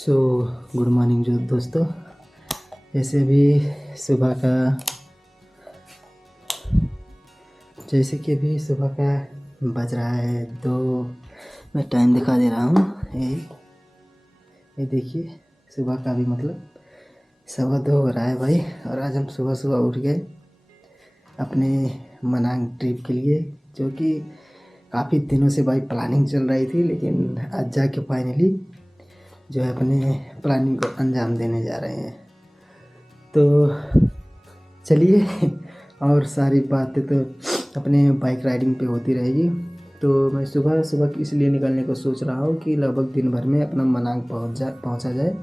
So good morning जो दोस्तों। जैसे अभी सुबह का जैसे कि अभी सुबह का बज रहा है तो मैं टाइम दिखा दे रहा हूँ। ये देखिए, सुबह का भी मतलब 2:15 हो रहा है भाई। और आज हम सुबह सुबह उठ गए अपने मनांग ट्रिप के लिए, जो कि काफ़ी दिनों से भाई प्लानिंग चल रही थी, लेकिन आज जाके फाइनली जो है अपने प्लानिंग को अंजाम देने जा रहे हैं। तो चलिए, और सारी बातें तो अपने बाइक राइडिंग पे होती रहेगी। तो मैं सुबह सुबह इसलिए निकलने को सोच रहा हूँ कि लगभग दिन भर में अपना मनांग पहुँचा जाए।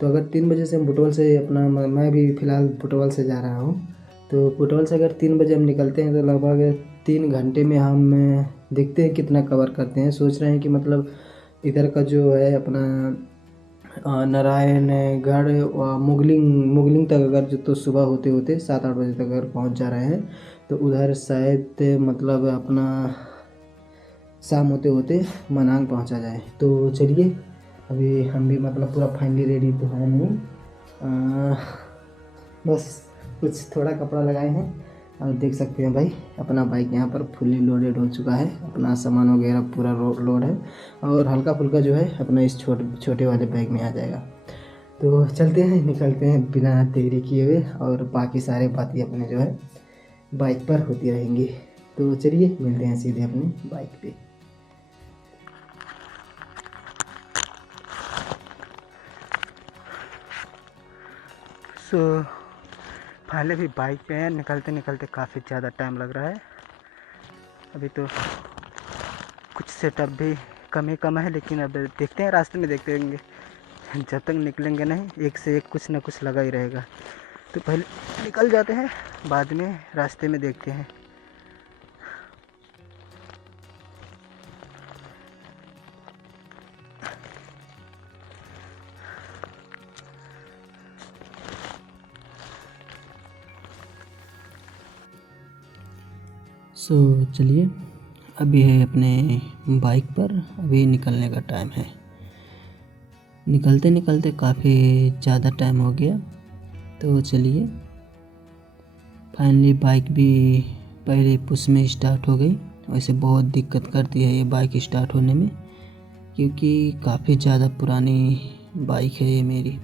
तो अगर 3 बजे से हम बुटवल से मैं भी फ़िलहाल बुटवल से जा रहा हूँ। तो बुटवल से अगर 3 बजे हम निकलते हैं तो लगभग 3 घंटे में हम देखते हैं कितना कवर करते हैं। सोच रहे हैं कि मतलब इधर का जो है अपना नारायणगढ़ व मुगलिंग तक अगर जो तो सुबह होते होते 7-8 बजे तक अगर पहुंच जा रहे हैं तो उधर शायद मतलब अपना शाम होते होते मनांग पहुंचा जाए। तो चलिए, अभी हम भी मतलब पूरा फाइनली रेडी तो है नहीं, बस कुछ थोड़ा कपड़ा लगाए हैं। और देख सकते हैं भाई अपना बाइक यहाँ पर फुल्ली लोडेड हो चुका है, अपना सामान वगैरह पूरा लोड है और हल्का फुल्का जो है अपना इस छोटे वाले बैग में आ जाएगा। तो चलते हैं, निकलते हैं बिना देरी किए हुए, और बाकी सारे बातें अपने जो है बाइक पर होती रहेंगी। तो चलिए मिलते हैं सीधे अपनी बाइक पे। सो पहले भी बाइक पे हैं, निकलते निकलते काफ़ी ज़्यादा टाइम लग रहा है। अभी तो कुछ सेटअप भी कम है, लेकिन अब देखते हैं, रास्ते में देखते रहेंगे। जब तक निकलेंगे नहीं, एक से एक कुछ ना कुछ लगा ही रहेगा। तो पहले निकल जाते हैं, बाद में रास्ते में देखते हैं। चलिए, अभी है अपने बाइक पर, अभी निकलने का टाइम है। निकलते निकलते काफ़ी ज़्यादा टाइम हो गया। तो चलिए, फाइनली बाइक भी पहले पुश में स्टार्ट हो गई। वैसे बहुत दिक्कत करती है ये बाइक स्टार्ट होने में, क्योंकि काफ़ी ज़्यादा पुरानी बाइक है ये मेरी।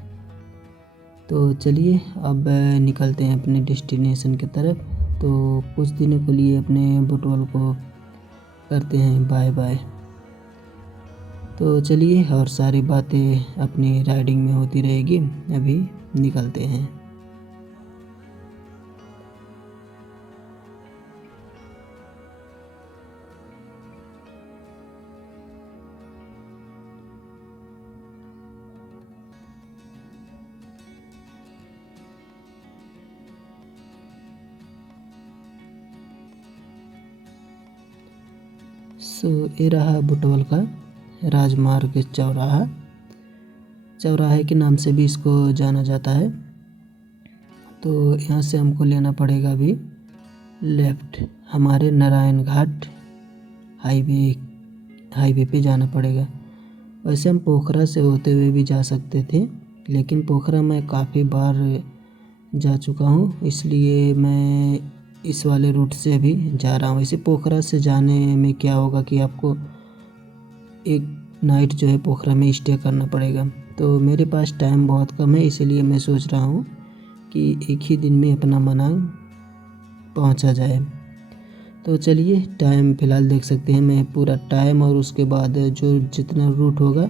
तो चलिए अब निकलते हैं अपने डेस्टिनेशन की तरफ। तो कुछ दिनों के लिए अपने बुटवल को करते हैं बाय बाय। तो चलिए, और सारी बातें अपनी राइडिंग में होती रहेगी। अभी निकलते हैं। ये रहा बुटवल का राजमार्ग चौराहे के नाम से भी इसको जाना जाता है। तो यहाँ से हमको लेना पड़ेगा अभी लेफ़्ट, हमारे नारायण घाट हाईवे पे जाना पड़ेगा। वैसे हम पोखरा से होते हुए भी जा सकते थे, लेकिन पोखरा मैं काफ़ी बार जा चुका हूँ, इसलिए मैं इस वाले रूट से अभी जा रहा हूँ। इसे पोखरा से जाने में क्या होगा कि आपको एक नाइट जो है पोखरा में स्टे करना पड़ेगा। तो मेरे पास टाइम बहुत कम है, इसीलिए मैं सोच रहा हूँ कि एक ही दिन में अपना मनांग पहुँचा जाए। तो चलिए, टाइम फ़िलहाल देख सकते हैं, मैं पूरा टाइम और उसके बाद जो जितना रूट होगा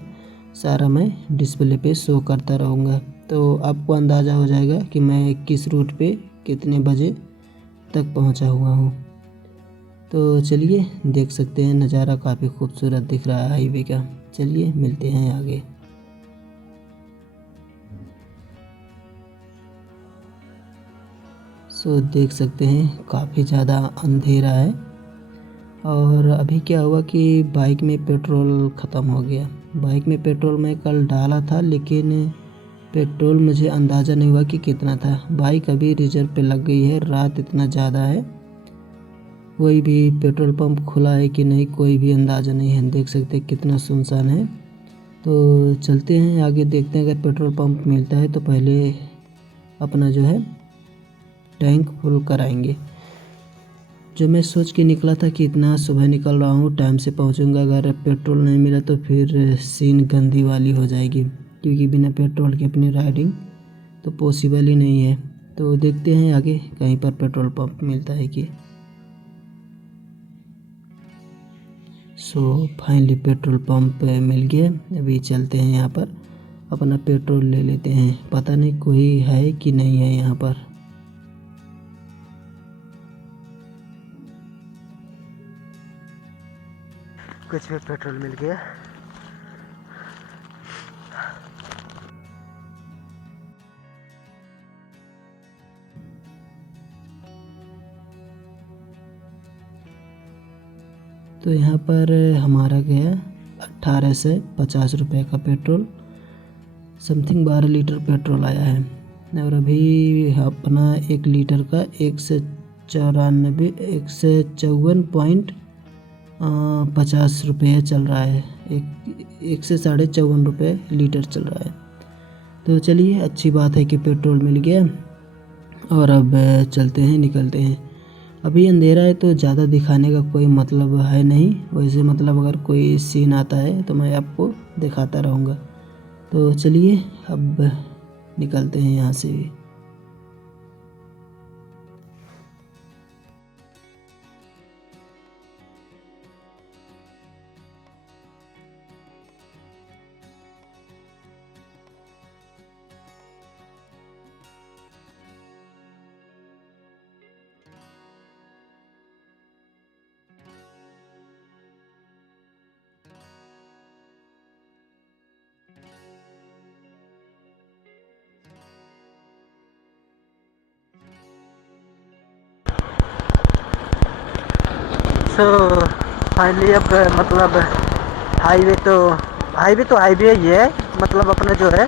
सारा मैं डिस्प्ले पे शो करता रहूँगा। तो आपको अंदाज़ा हो जाएगा कि मैं किस रूट पे कितने बजे तक पहुँचा हुआ हूँ। तो चलिए, देख सकते हैं नज़ारा काफ़ी खूबसूरत दिख रहा है हाईवे का। चलिए मिलते हैं आगे। देख सकते हैं काफ़ी ज़्यादा अंधेरा है, और अभी क्या हुआ कि बाइक में पेट्रोल ख़त्म हो गया। बाइक में पेट्रोल मैं कल डाला था, लेकिन पेट्रोल मुझे अंदाज़ा नहीं हुआ कि कितना था। बाइक अभी रिजर्व पे लग गई है, रात इतना ज़्यादा है, कोई भी पेट्रोल पंप खुला है कि नहीं कोई भी अंदाज़ा नहीं है। देख सकते कितना सुनसान है। तो चलते हैं आगे, देखते हैं अगर पेट्रोल पंप मिलता है तो पहले अपना जो है टैंक फुल कराएंगे। जो मैं सोच के निकला था कि इतना सुबह निकल रहा हूँ, टाइम से पहुँचूँगा, अगर पेट्रोल नहीं मिला तो फिर सीन गंदी वाली हो जाएगी, क्योंकि बिना पेट्रोल के अपनी राइडिंग तो पॉसिबल ही नहीं है। तो देखते हैं आगे कहीं पर पेट्रोल पंप मिलता है कि। सो फाइनली पेट्रोल पंप मिल गया। अभी चलते हैं यहाँ पर अपना पेट्रोल ले लेते हैं। पता नहीं कोई है कि नहीं है यहाँ पर। कुछ भी पेट्रोल मिल गया। तो यहाँ पर हमारा गया 18 से 50 रुपये का पेट्रोल, समथिंग 12 लीटर पेट्रोल आया है। और अभी अपना 1 लीटर का 154.50 रुपये चल रहा है। एक से 54.5 रुपये लीटर चल रहा है। तो चलिए, अच्छी बात है कि पेट्रोल मिल गया। और अब चलते हैं, निकलते हैं। अभी अंधेरा है तो ज़्यादा दिखाने का कोई मतलब है नहीं। वैसे मतलब अगर कोई सीन आता है तो मैं आपको दिखाता रहूँगा। तो चलिए अब निकलते हैं यहाँ से। सो फाइनली अब मतलब हाईवे तो हाईवे ही है। मतलब अपना जो है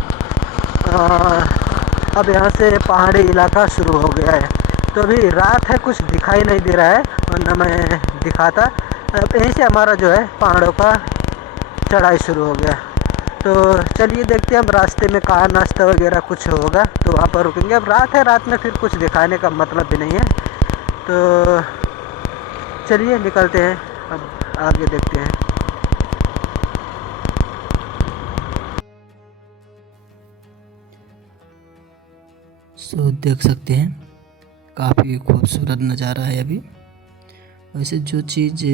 अब यहाँ से पहाड़ी इलाका शुरू हो गया है। तो अभी रात है, कुछ दिखाई नहीं दे रहा है, वरना मैं दिखाता। अब यहीं से हमारा जो है पहाड़ों का चढ़ाई शुरू हो गया। तो चलिए देखते हैं, अब रास्ते में कहाँ नाश्ता वगैरह कुछ होगा तो वहाँ पर रुकेंगे। अब रात है, रात में फिर कुछ दिखाने का मतलब भी नहीं है। तो चलिए निकलते हैं, अब आगे देखते हैं। सो देख सकते हैं काफ़ी खूबसूरत नज़ारा है अभी। वैसे जो चीज़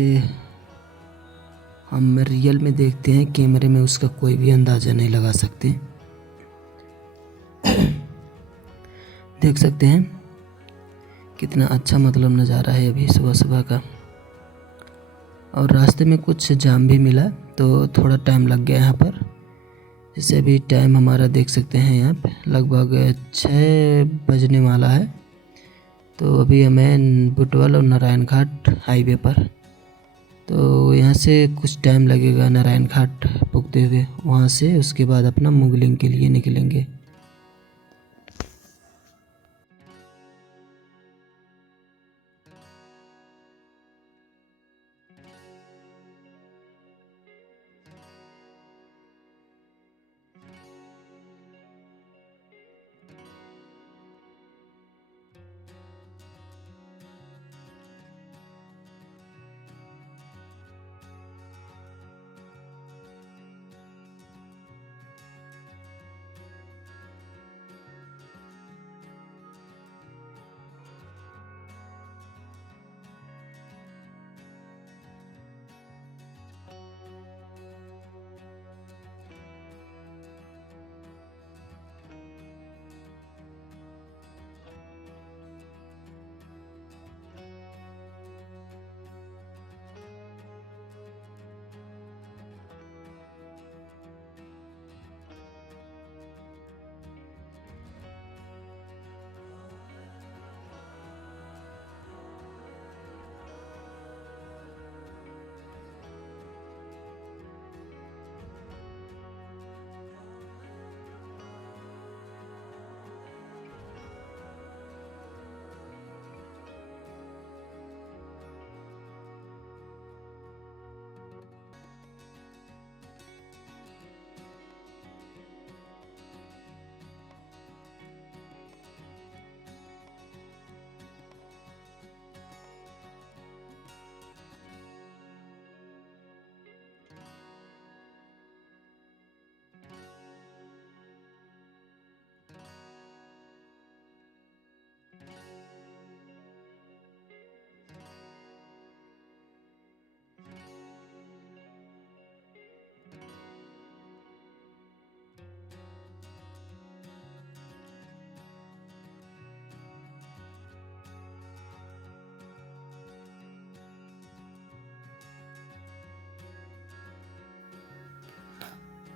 हम रियल में देखते हैं कैमरे में, उसका कोई भी अंदाज़ा नहीं लगा सकते। देख सकते हैं कितना अच्छा मतलब नज़ारा है अभी सुबह सुबह का। और रास्ते में कुछ जाम भी मिला तो थोड़ा टाइम लग गया यहाँ पर। जैसे अभी टाइम हमारा देख सकते हैं यहाँ पे लगभग 6 बजने वाला है। तो अभी हमें बुटवल और नारायण घाट हाईवे पर, तो यहाँ से कुछ टाइम लगेगा नारायण घाट पहुँचते हुए। वहाँ से उसके बाद अपना मुगलिंग के लिए निकलेंगे।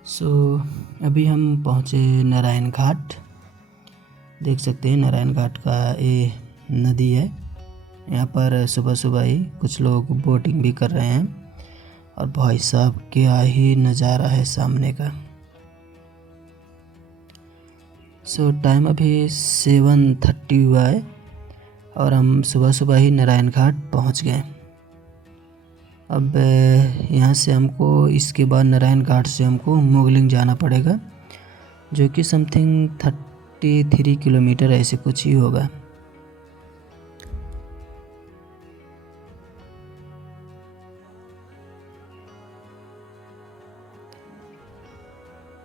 सो अभी हम पहुँचे नारायण घाट। देख सकते हैं नारायण घाट का ये नदी है। यहाँ पर सुबह सुबह ही कुछ लोग बोटिंग भी कर रहे हैं और भाई साहब क्या ही नज़ारा है सामने का। सो टाइम अभी 7:30 हुआ है और हम सुबह सुबह ही नारायण घाट पहुँच गए। अब यहाँ से हमको इसके बाद नारायण घाट से हमको मोगलिंग जाना पड़ेगा, जो कि समथिंग 33 किलोमीटर ऐसे कुछ ही होगा।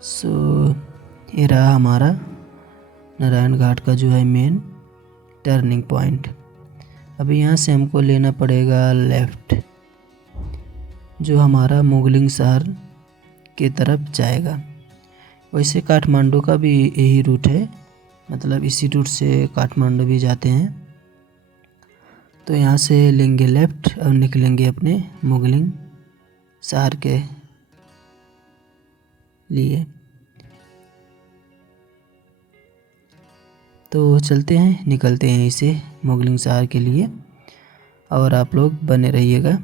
सो ये रहा हमारा नारायण घाट का जो है मेन टर्निंग पॉइंट। अभी यहाँ से हमको लेना पड़ेगा लेफ़्ट, जो हमारा मोगलिंग शहर की तरफ जाएगा। वैसे काठमांडू का भी यही रूट है, मतलब इसी रूट से काठमांडू भी जाते हैं। तो यहाँ से लेंगे लेफ़्ट और निकलेंगे अपने मोगलिंग शहर के लिए। तो चलते हैं, निकलते हैं इसे मोगलिंग शहर के लिए और आप लोग बने रहिएगा।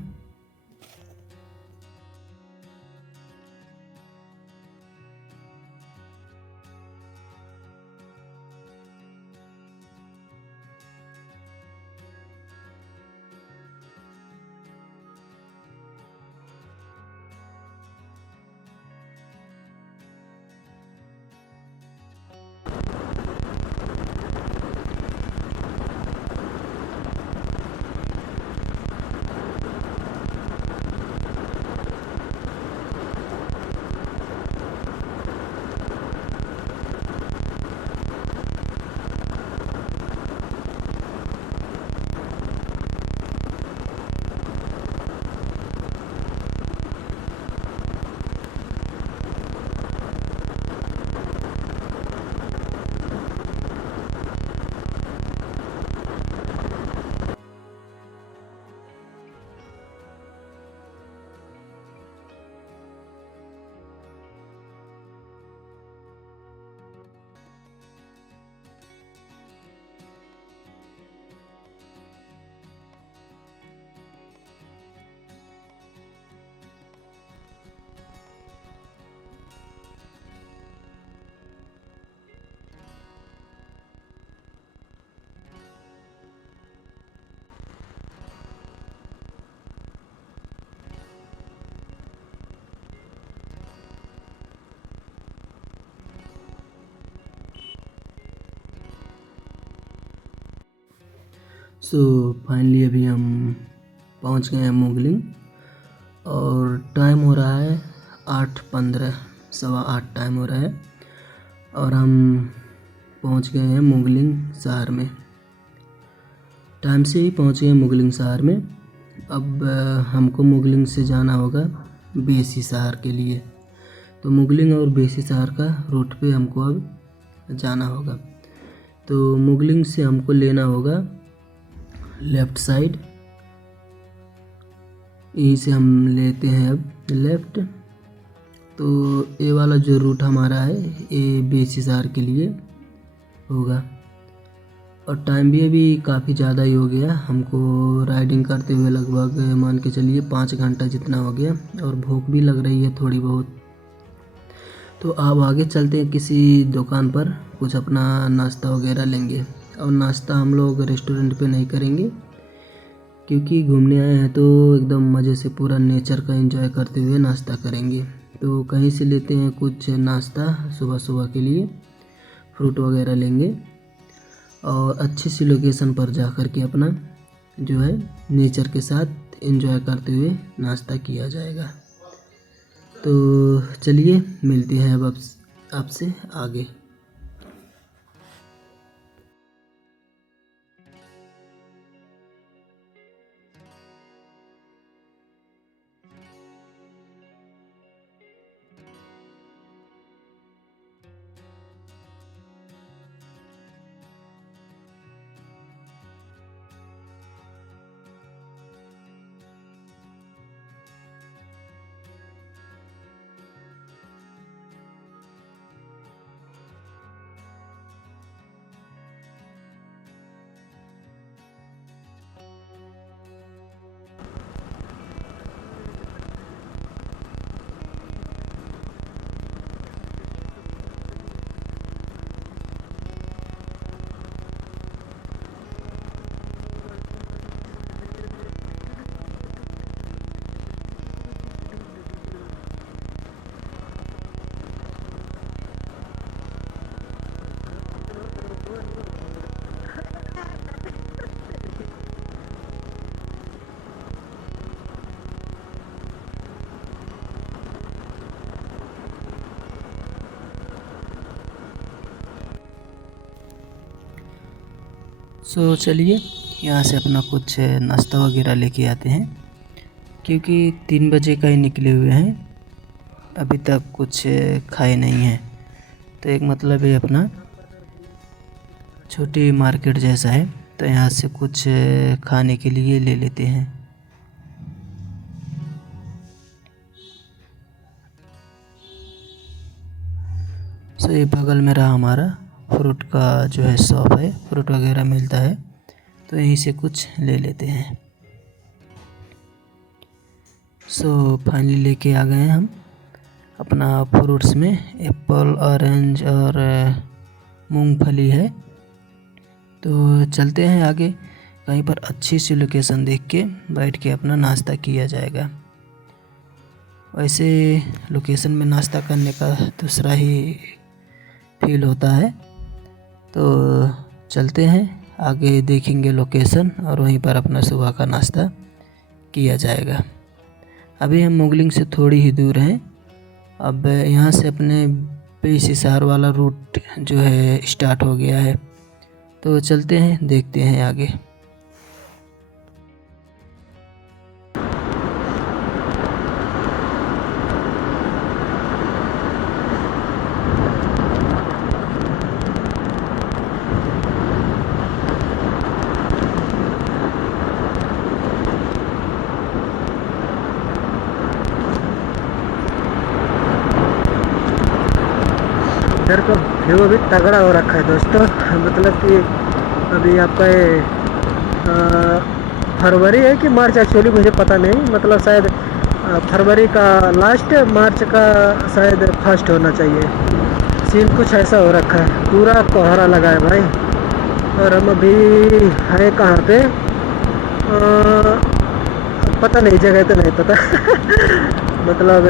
सो फाइनली अभी हम पहुंच गए हैं मोगलिंग और टाइम हो रहा है 8:15, 7:15 टाइम हो रहा है और हम पहुंच गए हैं मोगलिंग शहर में। टाइम से ही पहुंच गए मोगलिंग शहर में। अब हमको मोगलिंग से जाना होगा बेसी शहर के लिए। तो मोगलिंग और बेसी शहर का रूट पे हमको अब जाना होगा। तो मोगलिंग से हमको लेना होगा लेफ़्ट साइड, यहीं से हम लेते हैं अब लेफ़्ट। तो ये वाला जो रूट हमारा है ये बेसी शहर के लिए होगा और टाइम भी अभी काफ़ी ज़्यादा ही हो गया। हमको राइडिंग करते हुए लगभग मान के चलिए 5 घंटा जितना हो गया और भूख भी लग रही है थोड़ी बहुत। तो अब आगे चलते हैं, किसी दुकान पर कुछ अपना नाश्ता वगैरह लेंगे। और नाश्ता हम लोग रेस्टोरेंट पे नहीं करेंगे, क्योंकि घूमने आए हैं तो एकदम मज़े से पूरा नेचर का एंजॉय करते हुए नाश्ता करेंगे। तो कहीं से लेते हैं कुछ नाश्ता सुबह सुबह के लिए, फ्रूट वगैरह लेंगे और अच्छी सी लोकेशन पर जा कर के अपना जो है नेचर के साथ एंजॉय करते हुए नाश्ता किया जाएगा। तो चलिए मिलते हैं अब आपसे आगे। चलिए यहाँ से अपना कुछ नाश्ता वगैरह लेके आते हैं, क्योंकि 3 बजे का ही निकले हुए हैं, अभी तक कुछ खाए नहीं हैं। तो एक मतलब ये अपना छोटी मार्केट जैसा है, तो यहाँ से कुछ खाने के लिए ले लेते हैं। ये बगल में रहा हमारा फ्रूट का जो है शॉप है, फ्रूट वगैरह मिलता है, तो यहीं से कुछ ले लेते हैं। फाइनली लेके आ गए हैं हम अपना फ्रूट्स में एप्पल, ऑरेंज और मूंगफली है। तो चलते हैं आगे, कहीं पर अच्छी सी लोकेशन देख के बैठ के अपना नाश्ता किया जाएगा। वैसे लोकेशन में नाश्ता करने का दूसरा ही फील होता है। तो चलते हैं आगे, देखेंगे लोकेशन और वहीं पर अपना सुबह का नाश्ता किया जाएगा। अभी हम मुगलिंग से थोड़ी ही दूर हैं। अब यहाँ से अपने बेसिसार वाला रूट जो है स्टार्ट हो गया है, तो चलते हैं, देखते हैं आगे। इधर का व्यू भी तगड़ा हो रखा है दोस्तों। मतलब कि अभी आपका ये फरवरी है कि मार्च, एक्चुअली मुझे पता नहीं, मतलब शायद फरवरी का लास्ट, मार्च का शायद फर्स्ट होना चाहिए। सीन कुछ ऐसा हो रखा है, पूरा कोहरा लगा है भाई। और हम अभी हैं कहाँ पे, पता नहीं, जगह तो नहीं पता मतलब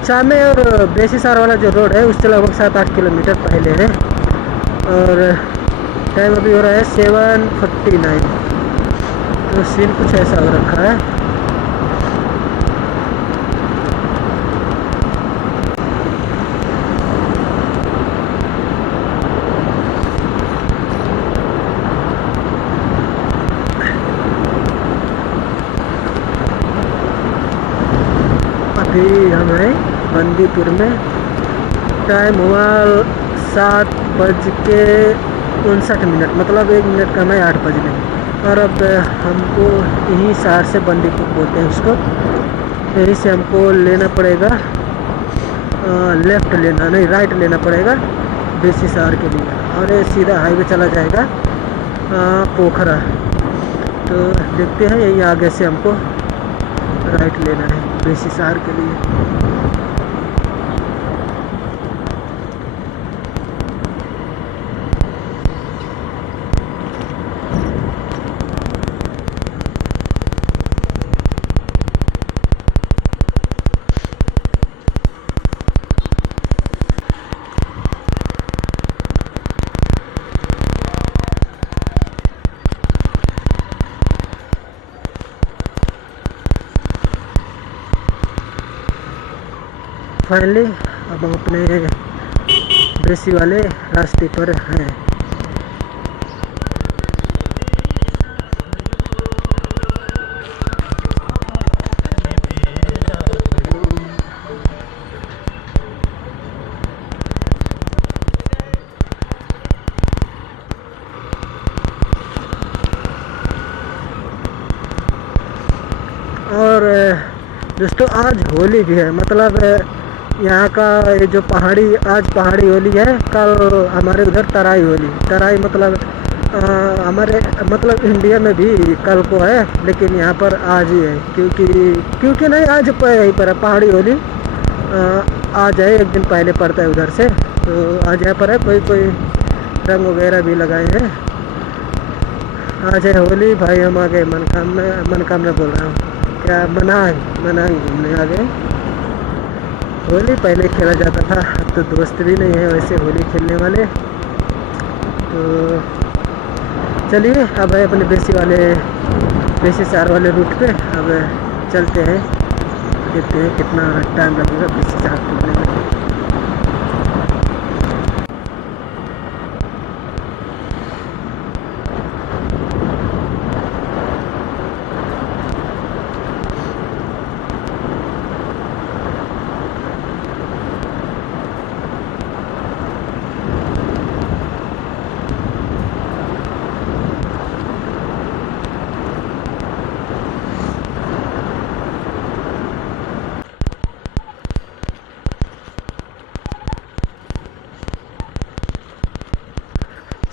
चामे और बेसिसार वाला जो रोड है उससे लगभग 7-8 किलोमीटर पहले है। और टाइम अभी हो रहा है 7:49। तो सीन कुछ ऐसा हो रखा है। अभी हम हैं बंदीपुर में, टाइम हुआ 7:59, मतलब 1 मिनट कम है 8 बजने। और अब हमको यहीं शहर से बंदीपुर बोलते हैं उसको, यहीं से हमको लेना पड़ेगा, लेफ़्ट लेना नहीं, राइट लेना पड़ेगा बेसिसार के लिए, और ये सीधा हाईवे चला जाएगा पोखरा। तो देखते हैं, यहीं आगे से हमको राइट लेना है बेसिसार के लिए। फाइनली अब हम अपने बेसी वाले रास्ते पर हैं। और दोस्तों आज होली भी है, मतलब यहाँ का ये जो आज पहाड़ी होली है, कल हमारे उधर तराई होली। तराई मतलब हमारे मतलब इंडिया में भी कल को है, लेकिन यहाँ पर आज ही है, क्योंकि नहीं, आज यहीं पर है पहाड़ी होली। आज है, 1 दिन पहले पड़ता है उधर से। तो आज यहाँ पर है, कोई रंग वगैरह भी लगाए हैं। आज है होली भाई, हम आ गए मनकामना बोल रहा हूँ, क्या मनाई घूमने आ गए। होली पहले खेला जाता था, अब तो दोस्त भी नहीं है वैसे होली खेलने वाले। तो चलिए अब है अपने बेसिसार वाले रूट पे, अब चलते हैं, देखते हैं कितना टाइम लगेगा बेसिसार पहुंचने में।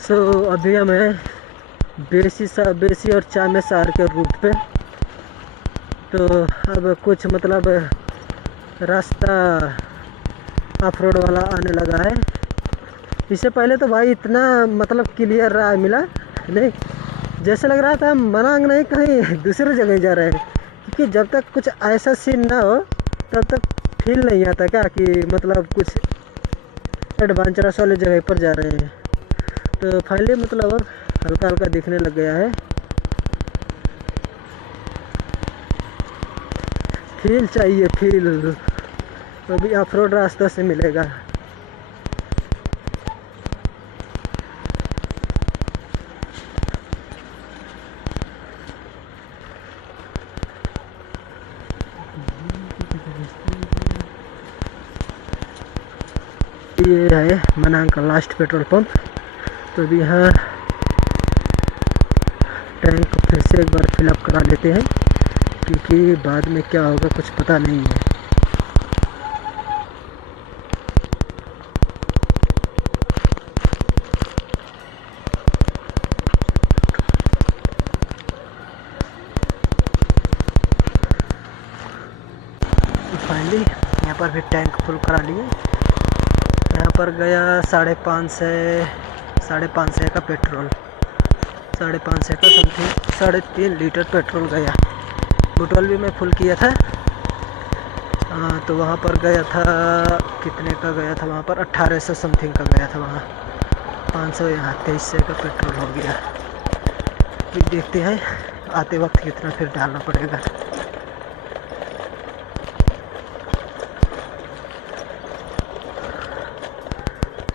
सो अभी हम हैं बेसी और चामेसार के रूट पे। तो अब कुछ मतलब रास्ता ऑफ रोड वाला आने लगा है। इससे पहले तो भाई इतना मतलब क्लियर रहा मिला नहीं, जैसे लग रहा था हम मनांग नहीं कहीं दूसरे जगह जा रहे हैं। क्योंकि जब तक कुछ ऐसा सीन ना हो तब तक फील नहीं आता क्या कि मतलब कुछ एडवेंचरस वाले जगह पर जा रहे हैं। तो फाइनली मतलब अब हल्का हल्का दिखने लग गया है। फील चाहिए, फील अभी ऑफ रोड रास्ता से मिलेगा। ये है मनांग का लास्ट पेट्रोल पंप। तो अभी यहाँ टैंक फिर से एक बार फिलअप करा लेते हैं, क्योंकि बाद में क्या होगा कुछ पता नहीं है। फाइनली यहाँ पर भी टैंक फुल करा लिए। यहाँ पर गया 550 का पेट्रोल, 550 का समथिंग 3.5 लीटर पेट्रोल गया। बोतल भी मैं फुल किया था। तो वहाँ पर गया था, कितने का गया था वहाँ पर 1800 समथिंग का गया था वहाँ। 500 यहाँ 2300 का पेट्रोल हो गया। फिर देखते हैं आते वक्त कितना फिर डालना पड़ेगा।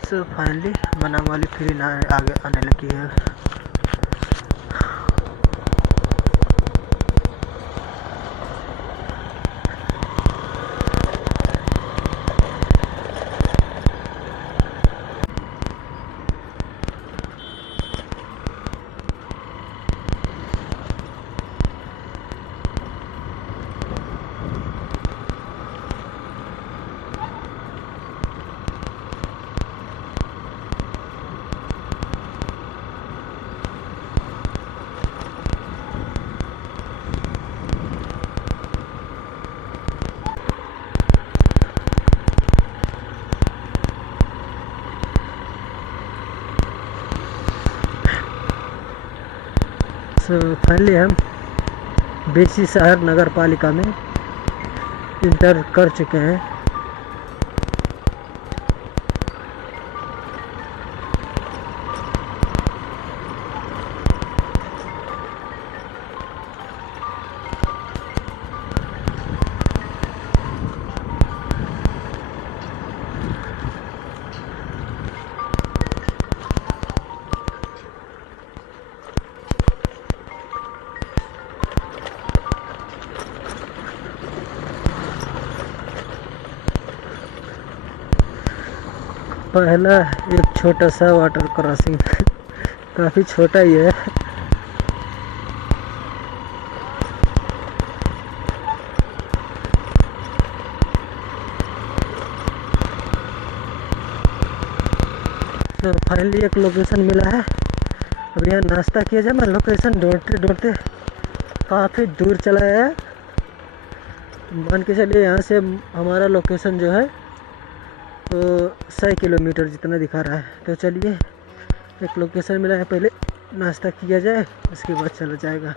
सो फाइनली मनांग वाली फ्री ना आगे आने लगी है। सो फाइनली हम बेसी शहर नगर पालिका में इंटर कर चुके हैं। पहला एक छोटा सा वाटर क्रॉसिंग काफ़ी छोटा ही है। तो फाइनली एक लोकेशन मिला है। अब यहाँ नाश्ता किया जाए। मैं लोकेशन ढूंढते ढूंढते काफ़ी दूर चला है। मान के चलिए यहाँ से हमारा लोकेशन जो है तो 100 किलोमीटर जितना दिखा रहा है। तो चलिए एक लोकेशन मिला है, पहले नाश्ता किया जाए उसके बाद चला जाएगा।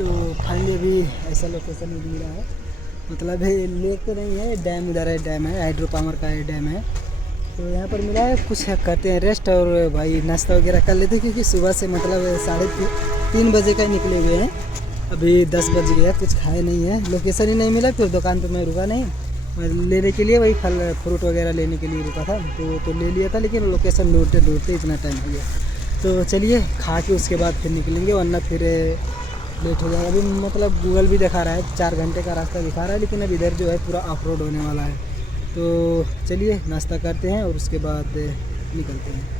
सो फाइनली अभी ऐसा लोकेशन मिल रहा है, मतलब है लेक तो नहीं है, डैम उधर है, डैम है, हाइड्रो पावर का है डैम है। तो यहाँ पर मिला है, कुछ करते हैं रेस्ट और भाई नाश्ता वगैरह कर लेते हैं, क्योंकि सुबह से मतलब 3:30 बजे का ही निकले हुए हैं, अभी 10 बज गया, कुछ खाए नहीं है, लोकेशन ही नहीं मिला। फिर दुकान पे मैं रुका नहीं, मैं लेने के लिए वही फल फ्रूट वगैरह लेने के लिए रुका था, तो ले लिया था, लेकिन लोकेशन ढूंढते ढूंढते इतना टाइम हो गया। तो चलिए खा के उसके बाद फिर निकलेंगे, वरना फिर लेट हो जाएगा। अभी मतलब गूगल भी दिखा रहा है 4 घंटे का रास्ता दिखा रहा है, लेकिन अब इधर जो है पूरा ऑफ रोड होने वाला है। तो चलिए नाश्ता करते हैं और उसके बाद निकलते हैं।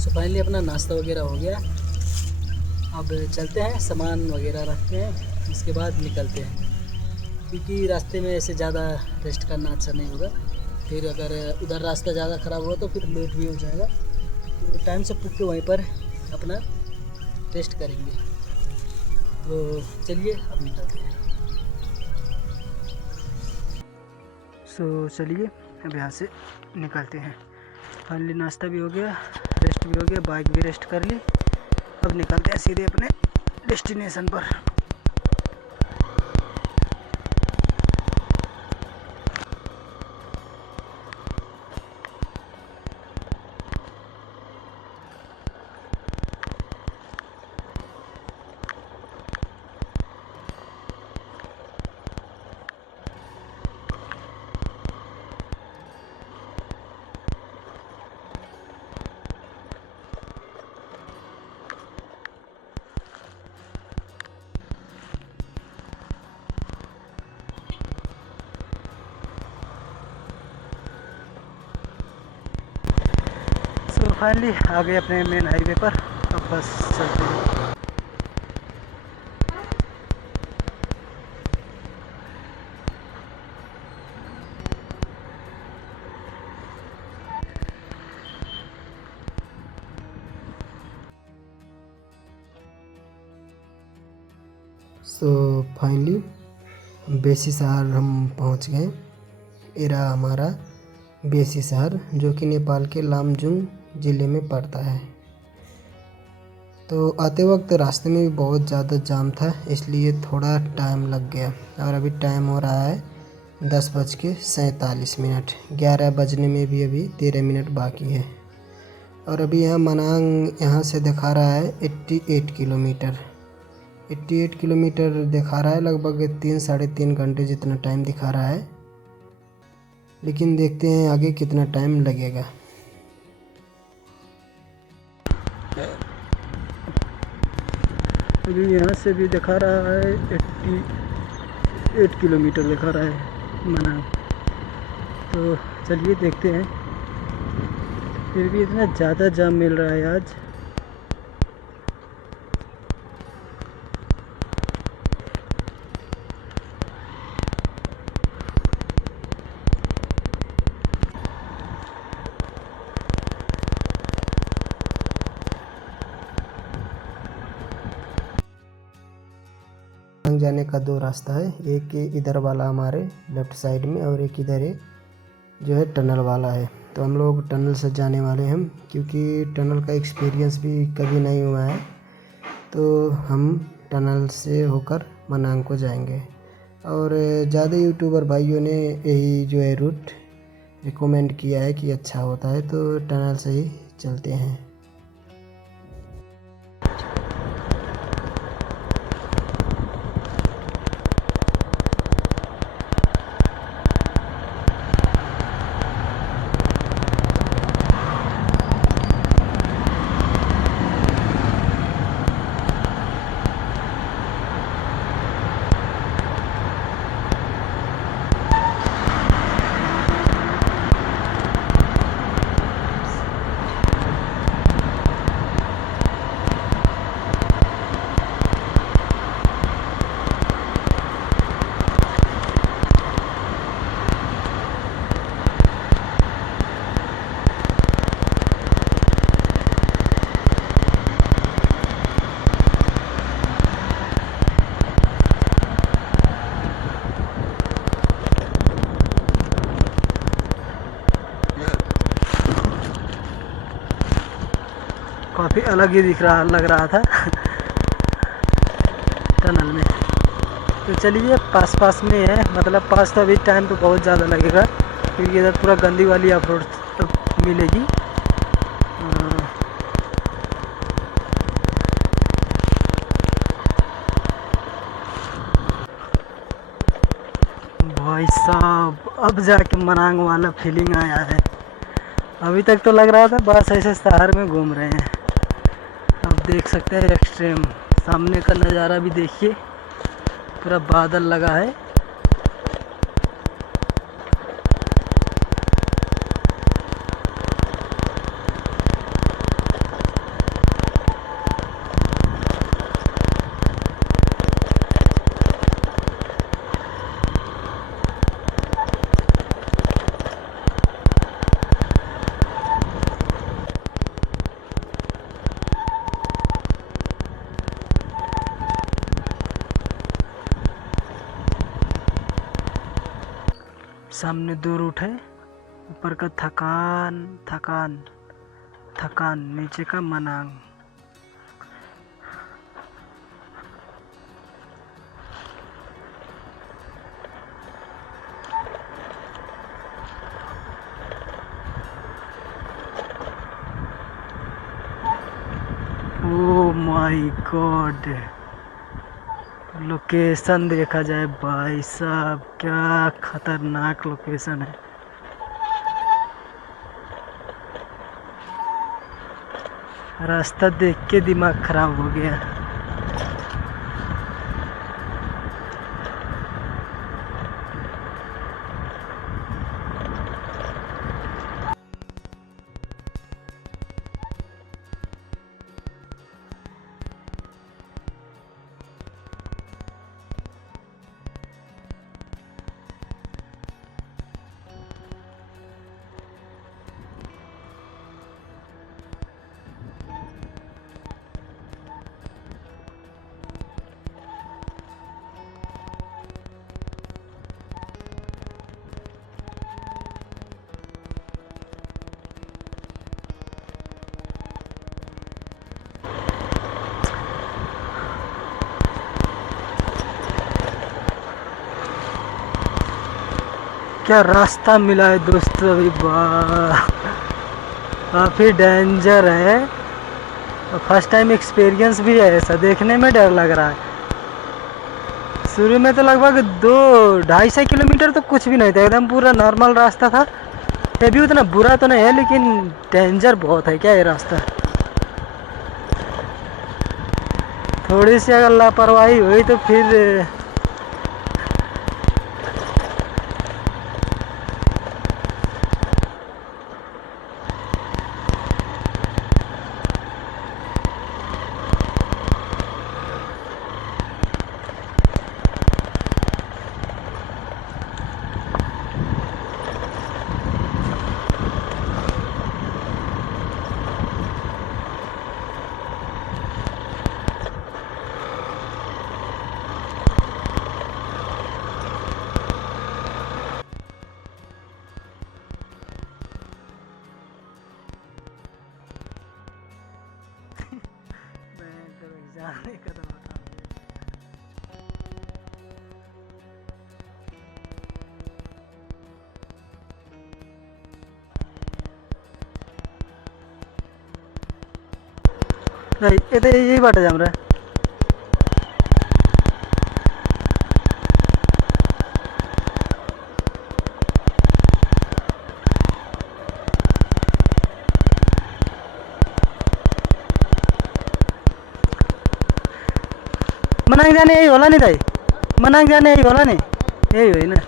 सो फाइनली अपना नाश्ता वगैरह हो गया, अब चलते हैं, सामान वगैरह रखते हैं, उसके बाद निकलते हैं, क्योंकि रास्ते में ऐसे ज़्यादा रेस्ट करना अच्छा नहीं होगा। फिर अगर उधर रास्ता ज़्यादा ख़राब हुआ तो फिर लेट भी हो जाएगा। तो टाइम से पुग के वहीं पर अपना रेस्ट करेंगे। तो चलिए अब निकलते हैं। सो चलिए अब यहाँ से निकलते हैं। फाइनली नाश्ता भी हो गया, रेस्ट भी हो गया, बाइक भी रेस्ट कर ली। अब निकलते हैं सीधे अपने डेस्टिनेशन पर। तो फाइनली आ गए अपने मेन हाईवे पर, अब बस चलते हैं। सो फाइनली बेसी शहर हम पहुंच गए। ये रहा हमारा बेसी शहर, जो कि नेपाल के लामजुंग ज़िले में पड़ता है। तो आते वक्त रास्ते में भी बहुत ज़्यादा जाम था, इसलिए थोड़ा टाइम लग गया। और अभी टाइम हो रहा है 10:47। 11 बजने में भी अभी 13 मिनट बाकी है। और अभी यहाँ मनांग यहाँ से दिखा रहा है 88 किलोमीटर। 88 किलोमीटर दिखा रहा है, लगभग 3-3.5 घंटे जितना टाइम दिखा रहा है। लेकिन देखते हैं आगे कितना टाइम लगेगा। अभी यहाँ से भी दिखा रहा है 88 किलोमीटर दिखा रहा है मनांग। तो चलिए देखते हैं। फिर भी इतना ज़्यादा जाम मिल रहा है आज। जाने का 2 रास्ता है, एक इधर वाला हमारे लेफ़्ट साइड में और एक इधर है जो है टनल वाला है। तो हम लोग टनल से जाने वाले हैं, क्योंकि टनल का एक्सपीरियंस भी कभी नहीं हुआ है। तो हम टनल से होकर मनांग को जाएंगे। और ज़्यादा यूट्यूबर भाइयों ने यही जो है रूट रिकमेंड किया है कि अच्छा होता है, तो टनल से ही चलते हैं। अलग ही लग रहा था टनल में। तो चलिए पास पास में है, मतलब पास तो अभी टाइम तो बहुत ज़्यादा लगेगा क्योंकि इधर पूरा गंदी वाली अप्रोच मिलेगी। भाई साहब अब जाके मनांग वाला फीलिंग आया है। अभी तक तो लग रहा था बस ऐसे शहर में घूम रहे हैं। अब देख सकते हैं एक्सट्रीम सामने का नज़ारा भी देखिए, पूरा बादल लगा है। सामने 2 रूट है, ऊपर का थकान थकान थकान, नीचे का मनांग। ओ माय गॉड, लोकेशन देखा जाए भाई साहब, क्या खतरनाक लोकेशन है। रास्ता देख के दिमाग खराब हो गया। क्या रास्ता मिला है दोस्तों, अभी काफ़ी डेंजर है। फर्स्ट टाइम एक्सपीरियंस भी है ऐसा, देखने में डर लग रहा है। शुरू में तो लगभग 2-2.5 किलोमीटर तो कुछ भी नहीं था, एकदम पूरा नॉर्मल रास्ता था। ये भी उतना बुरा तो नहीं है लेकिन डेंजर बहुत है क्या ये रास्ता। थोड़ी सी अगर लापरवाही हुई तो फिर जाने का तो बता। नहीं ये तो यही बाटे जाम रहा है। मनांग जाने यही होला नहीं ताई, मनांग जाने यही होला नहीं, यही हुई ना।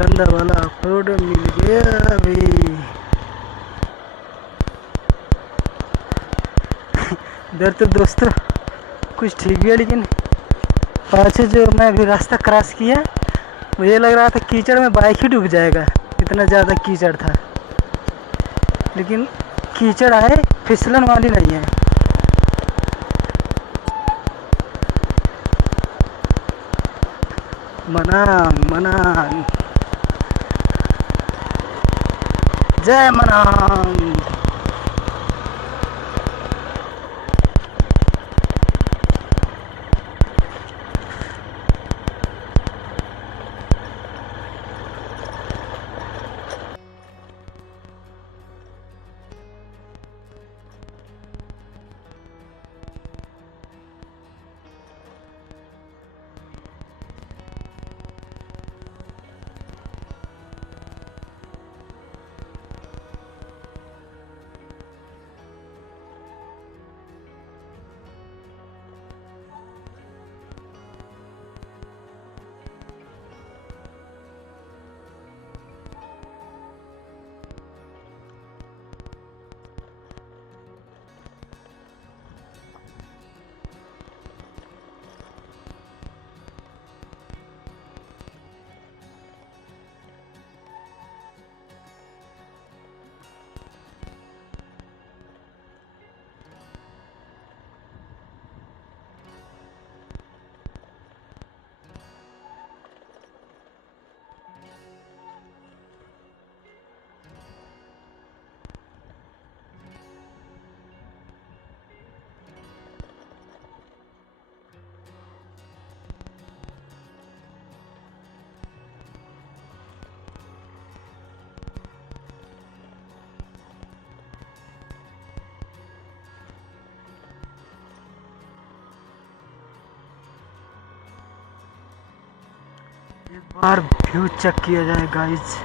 गंदा वाला अखरोट मिल गया अभी। इधर तो दोस्तों कुछ ठीक भी है, लेकिन पाछे जो मैं अभी रास्ता क्रॉस किया, मुझे लग रहा था कीचड़ में बाइक ही डूब जाएगा, इतना ज़्यादा कीचड़ था। लेकिन कीचड़ है, फिसलन वाली नहीं है। मनांग मनांग, जय मनांग। एक बार व्यू चेक किया जाए गाइज।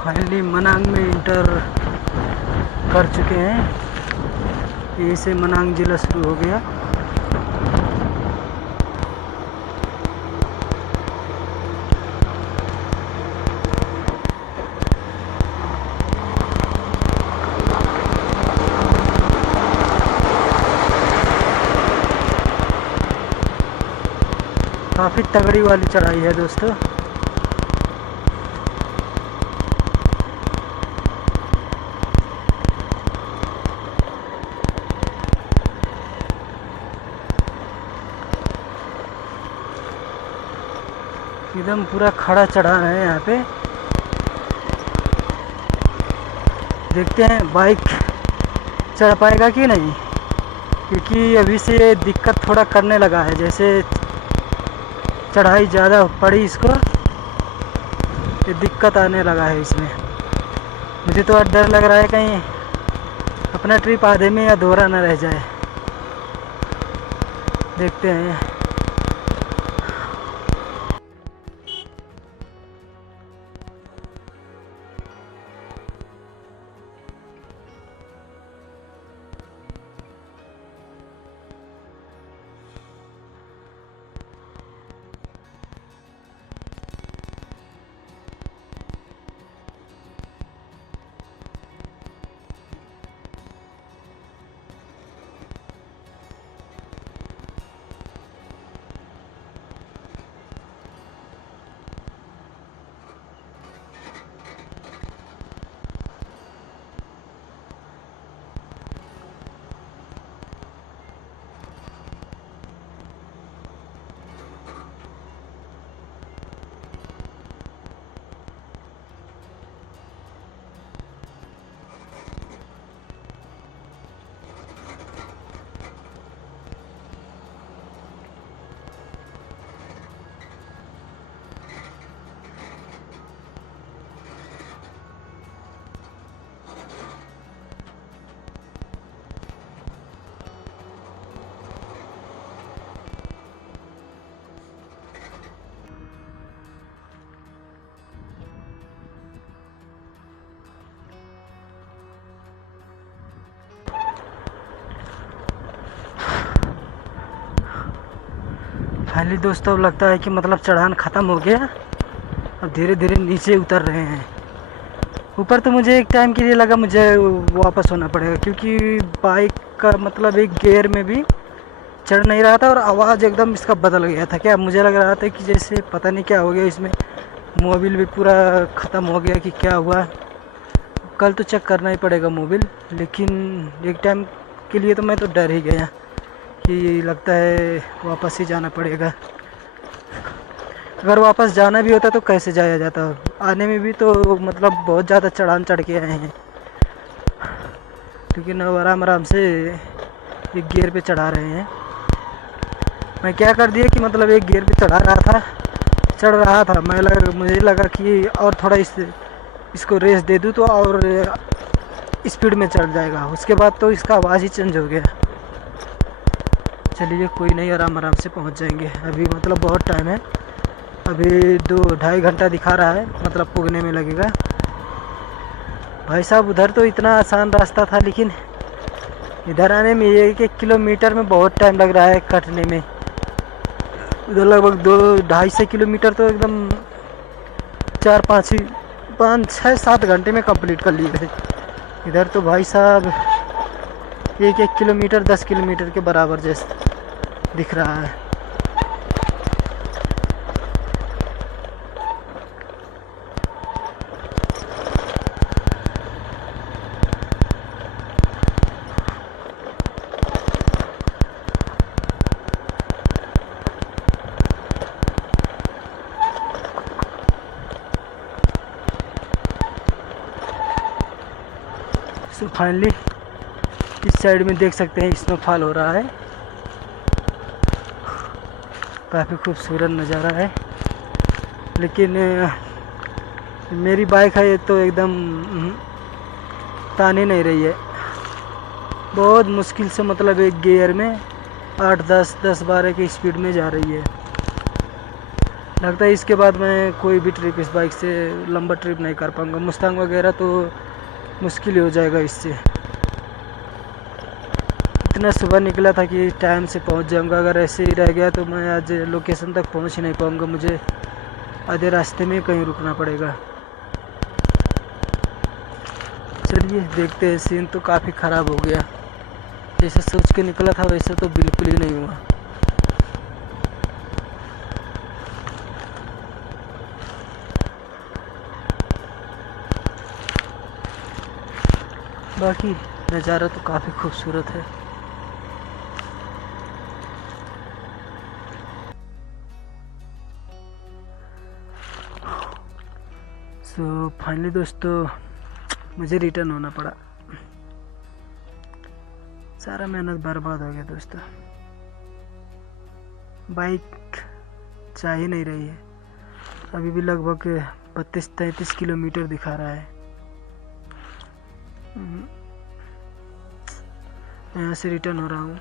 फाइनली मनांग में इंटर कर चुके हैं। यहीं से मनांग जिला शुरू हो गया। काफ़ी तगड़ी वाली चढ़ाई है दोस्तों। एकदम पूरा खड़ा चढ़ा है यहाँ पे। देखते हैं बाइक चढ़ पाएगा कि नहीं, क्योंकि अभी से ये दिक्कत थोड़ा करने लगा है। जैसे चढ़ाई ज़्यादा पड़ी इसको, ये दिक्कत आने लगा है इसमें। मुझे तो डर लग रहा है कहीं अपना ट्रिप आधे में या दोहरा न रह जाए। देखते हैं। फाइनली दोस्तों अब लगता है कि मतलब चढ़ान ख़त्म हो गया। अब धीरे धीरे नीचे उतर रहे हैं। ऊपर तो मुझे एक टाइम के लिए लगा मुझे वापस होना पड़ेगा, क्योंकि बाइक का मतलब एक गियर में भी चढ़ नहीं रहा था और आवाज़ एकदम इसका बदल गया था। क्या मुझे लग रहा था कि जैसे पता नहीं क्या हो गया, इसमें मोबिल भी पूरा ख़त्म हो गया कि क्या हुआ। कल तो चेक करना ही पड़ेगा मोबिल, लेकिन एक टाइम के लिए तो मैं तो डर ही गया कि लगता है वापस ही जाना पड़ेगा। अगर वापस जाना भी होता तो कैसे जाया जाता, आने में भी तो मतलब बहुत ज़्यादा चढ़ान चढ़ के आए हैं, लेकिन अब आराम आराम से एक गियर पे चढ़ा रहे हैं। मैं क्या कर दिया कि मतलब एक गियर पे चढ़ रहा था मुझे लगा कि और थोड़ा इसको रेस दे दूँ तो और स्पीड में चढ़ जाएगा। उसके बाद तो इसका आवाज़ ही चेंज हो गया। चलिए कोई नहीं, आराम आराम से पहुंच जाएंगे। अभी मतलब बहुत टाइम है, अभी 2-2.5 घंटा दिखा रहा है, मतलब पुगने में लगेगा। भाई साहब उधर तो इतना आसान रास्ता था, लेकिन इधर आने में 1-1 किलोमीटर में बहुत टाइम लग रहा है कटने में। उधर लगभग 2-2.5 किलोमीटर तो एकदम 4-5-6-7 घंटे में कंप्लीट कर लिए थे। इधर तो भाई साहब 1-1 किलोमीटर 10 किलोमीटर के बराबर जैसे दिख रहा है। सो फाइनली इस साइड में देख सकते हैं स्नोफॉल हो रहा है। काफ़ी खूबसूरत नज़ारा है, लेकिन मेरी बाइक है ये तो एकदम ताने नहीं रही है। बहुत मुश्किल से मतलब एक गियर में 8-10 10-12 की स्पीड में जा रही है। लगता है इसके बाद मैं कोई भी ट्रिप इस बाइक से लंबा ट्रिप नहीं कर पाऊँगा। मुस्तांग वगैरह तो मुश्किल ही हो जाएगा इससे। इतना सुबह निकला था कि टाइम से पहुंच जाऊंगा, अगर ऐसे ही रह गया तो मैं आज लोकेशन तक पहुंच ही नहीं पाऊंगा। मुझे आधे रास्ते में कहीं रुकना पड़ेगा। चलिए देखते हैं। सीन तो काफ़ी ख़राब हो गया, जैसे सोच के निकला था वैसे तो बिल्कुल ही नहीं हुआ। बाकी नज़ारा तो काफ़ी खूबसूरत है। सो फाइनली दोस्तों मुझे रिटर्न होना पड़ा। सारा मेहनत बर्बाद हो गया दोस्तों। बाइक जा ही नहीं रही है। अभी भी लगभग 32-33 किलोमीटर दिखा रहा है। यहाँ से रिटर्न हो रहा हूँ।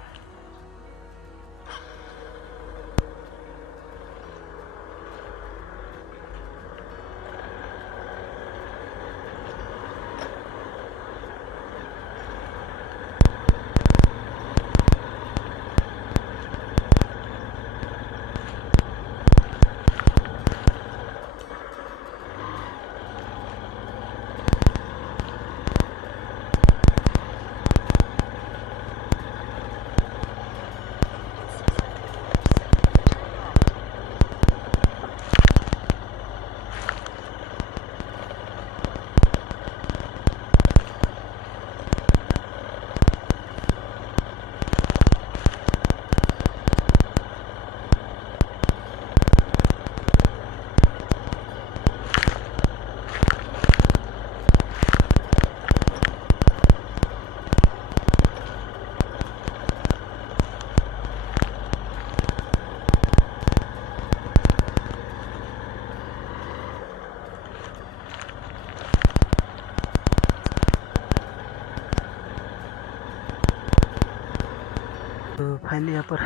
तो फाइनली यहाँ पर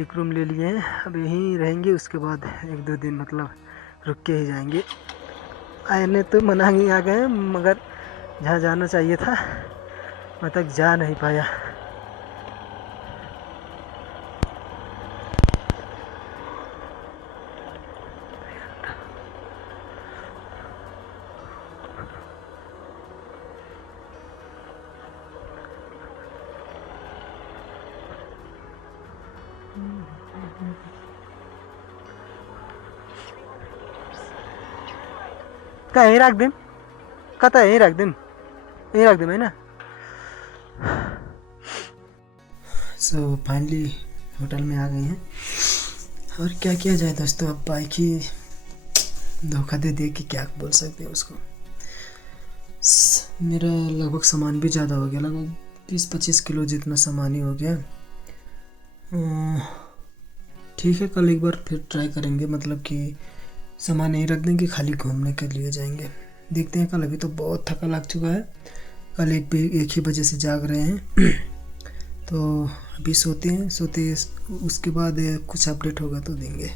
एक रूम ले लिए हैं। अब यहीं रहेंगे, उसके बाद 1-2 दिन मतलब रुक के ही जाएंगे। आने तो मनाही आ गए, मगर जहाँ जाना चाहिए था वहाँ तक जा नहीं पाया। कहाँ यहीँ राखिदिउँ? कता यहीँ राखिदिउँ? यहीँ राखिदिउँ होइन? सो फाइनली होटल में आ गए हैं और क्या किया जाए दोस्तों, अब बाइक ही धोखा दे दिया कि क्या बोल सकते हैं उसको। मेरा लगभग सामान भी ज़्यादा हो गया, लगभग 20-25 किलो जितना सामान ही हो गया। ठीक है, कल एक बार फिर ट्राई करेंगे, मतलब कि सामान नहीं रख देंगे, खाली घूमने के लिए जाएंगे। देखते हैं कल। अभी तो बहुत थका लग चुका है, कल एक ही बजे से जाग रहे हैं तो अभी सोते हैं, उसके बाद कुछ अपडेट होगा तो देंगे।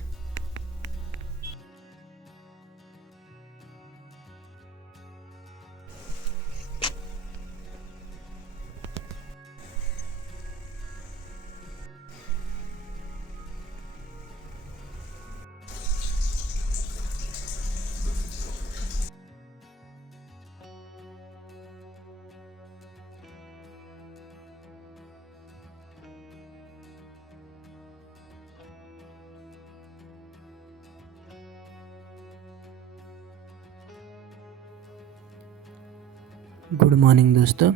गुड मॉर्निंग दोस्तों।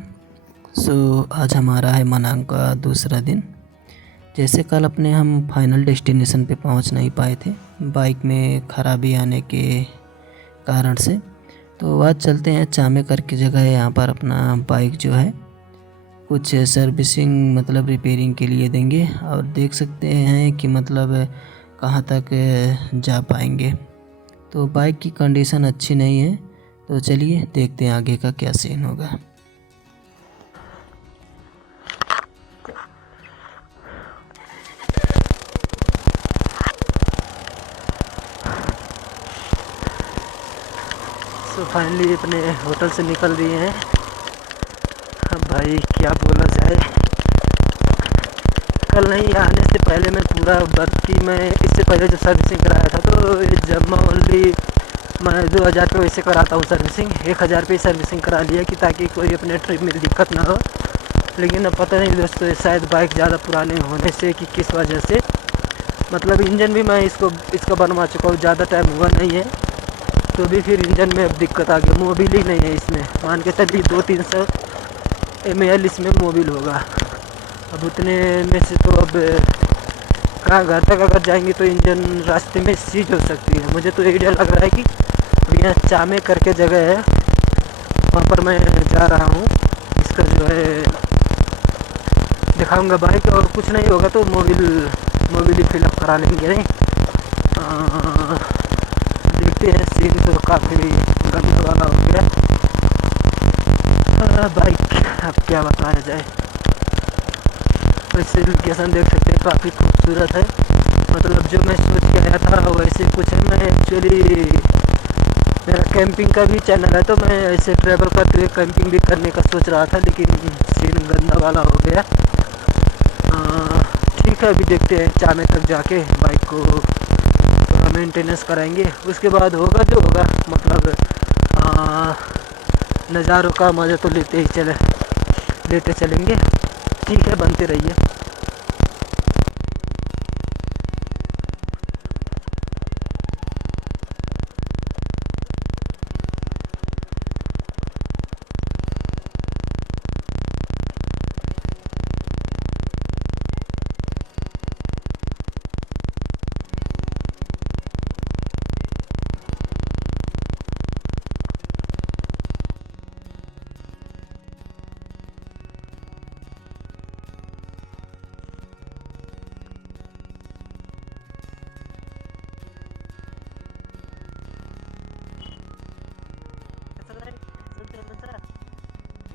आज हमारा है मनांग का दूसरा दिन। जैसे कल अपने हम फाइनल डेस्टिनेशन पे पहुंच नहीं पाए थे बाइक में खराबी आने के कारण से, तो आज चलते हैं चामे करके जगह है, यहाँ पर अपना बाइक जो है कुछ सर्विसिंग मतलब रिपेयरिंग के लिए देंगे और देख सकते हैं कि मतलब कहाँ तक जा पाएंगे। तो बाइक की कंडीशन अच्छी नहीं है, तो चलिए देखते हैं आगे का क्या सीन होगा। फाइनली अपने होटल से निकल दिए हैं। अब भाई क्या बोला जाए, कल नहीं आने से पहले मैं पूरा बत्ती में इससे पहले जब सर्विसिंग कराया था तो जब मैं ओनली मैं 2000 पे वैसे कराता हूँ सर्विसिंग, 1000 पे सर्विसिंग करा लिया कि ताकि कोई अपने ट्रिप में दिक्कत ना हो। लेकिन अब पता नहीं दोस्तों, शायद बाइक ज़्यादा पुराने होने से कि किस वजह से, मतलब इंजन भी मैं इसका बनवा चुका हूँ, ज़्यादा टाइम हुआ नहीं है, तो भी फिर इंजन में अब दिक्कत आ गई। मोबिल ही नहीं है इसमें, मान के चलिए 200-300 ml इसमें मोबिल होगा। अब उतने में से तो अब कहाँ घर तक अगर जाएंगे तो इंजन रास्ते में सीज हो सकती है। मुझे तो आइडिया लग रहा है कि अब यहाँ चामे करके जगह है, वहाँ पर मैं जा रहा हूँ। इसका जो है दिखाऊंगा बाइक, और कुछ नहीं होगा तो मोबिल ही फिलअप करा लेंगे। नहीं देखते हैं, सीन तो काफ़ी गंदा वाला हो गया बाइक, अब क्या बताया जाए। वैसे लोकेशन देख सकते हैं, काफ़ी खूबसूरत है, मतलब जो मैं सोच के आया था वैसे कुछ है। मैं एक्चुअली मेरा कैंपिंग का भी चैनल है, तो मैं ऐसे ट्रैवल करते हुए कैंपिंग भी करने का सोच रहा था, लेकिन सीन गंदा वाला हो गया। ठीक है, अभी देखते हैं, चामे तक जाके बाइक को थोड़ा मेंटेनेंस कराएंगे, उसके बाद होगा जो होगा। मतलब नज़ारों का मज़ा तो लेते चलेंगे। ठीक है, बनते रहिए।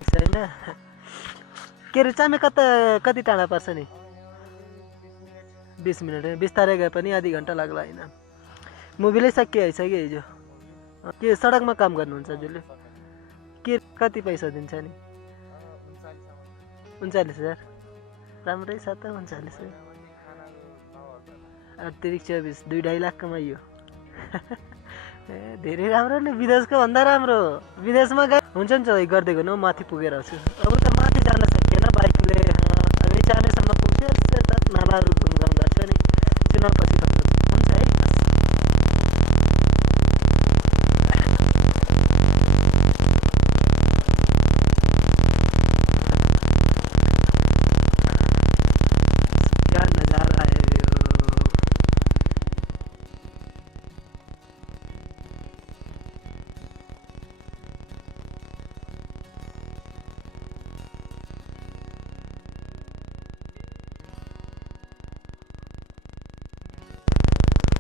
छैन के अरे चामे कति टाढा पर्छ नि? 20 मिनट, बिस्तारै गए पनि आधी घन्टा लाग्ला होइन? मुभीले सकियो आइसक्यो हिजो। के सडकमा काम गर्नुहुन्छ हजुरले? के कति पैसा दिन्छ नि? 39,000? राम्रै छ त 39,000। अतिरिक्त 24, 2-2.5 लाख कमाइयो। धेरै राम्रो नि, विदेशको भन्दा राम्रो। विदेशमा गए हुन्छ नि, त गर्दै गर्नु, माथि पुगेर आउँछु। अब त माथि जान सकिएन बाइकले, हामी चामेसम्म पुग्यो, त नालाहरू घुमघाम गर्छ नि, चुनावपछि हुन्छ है।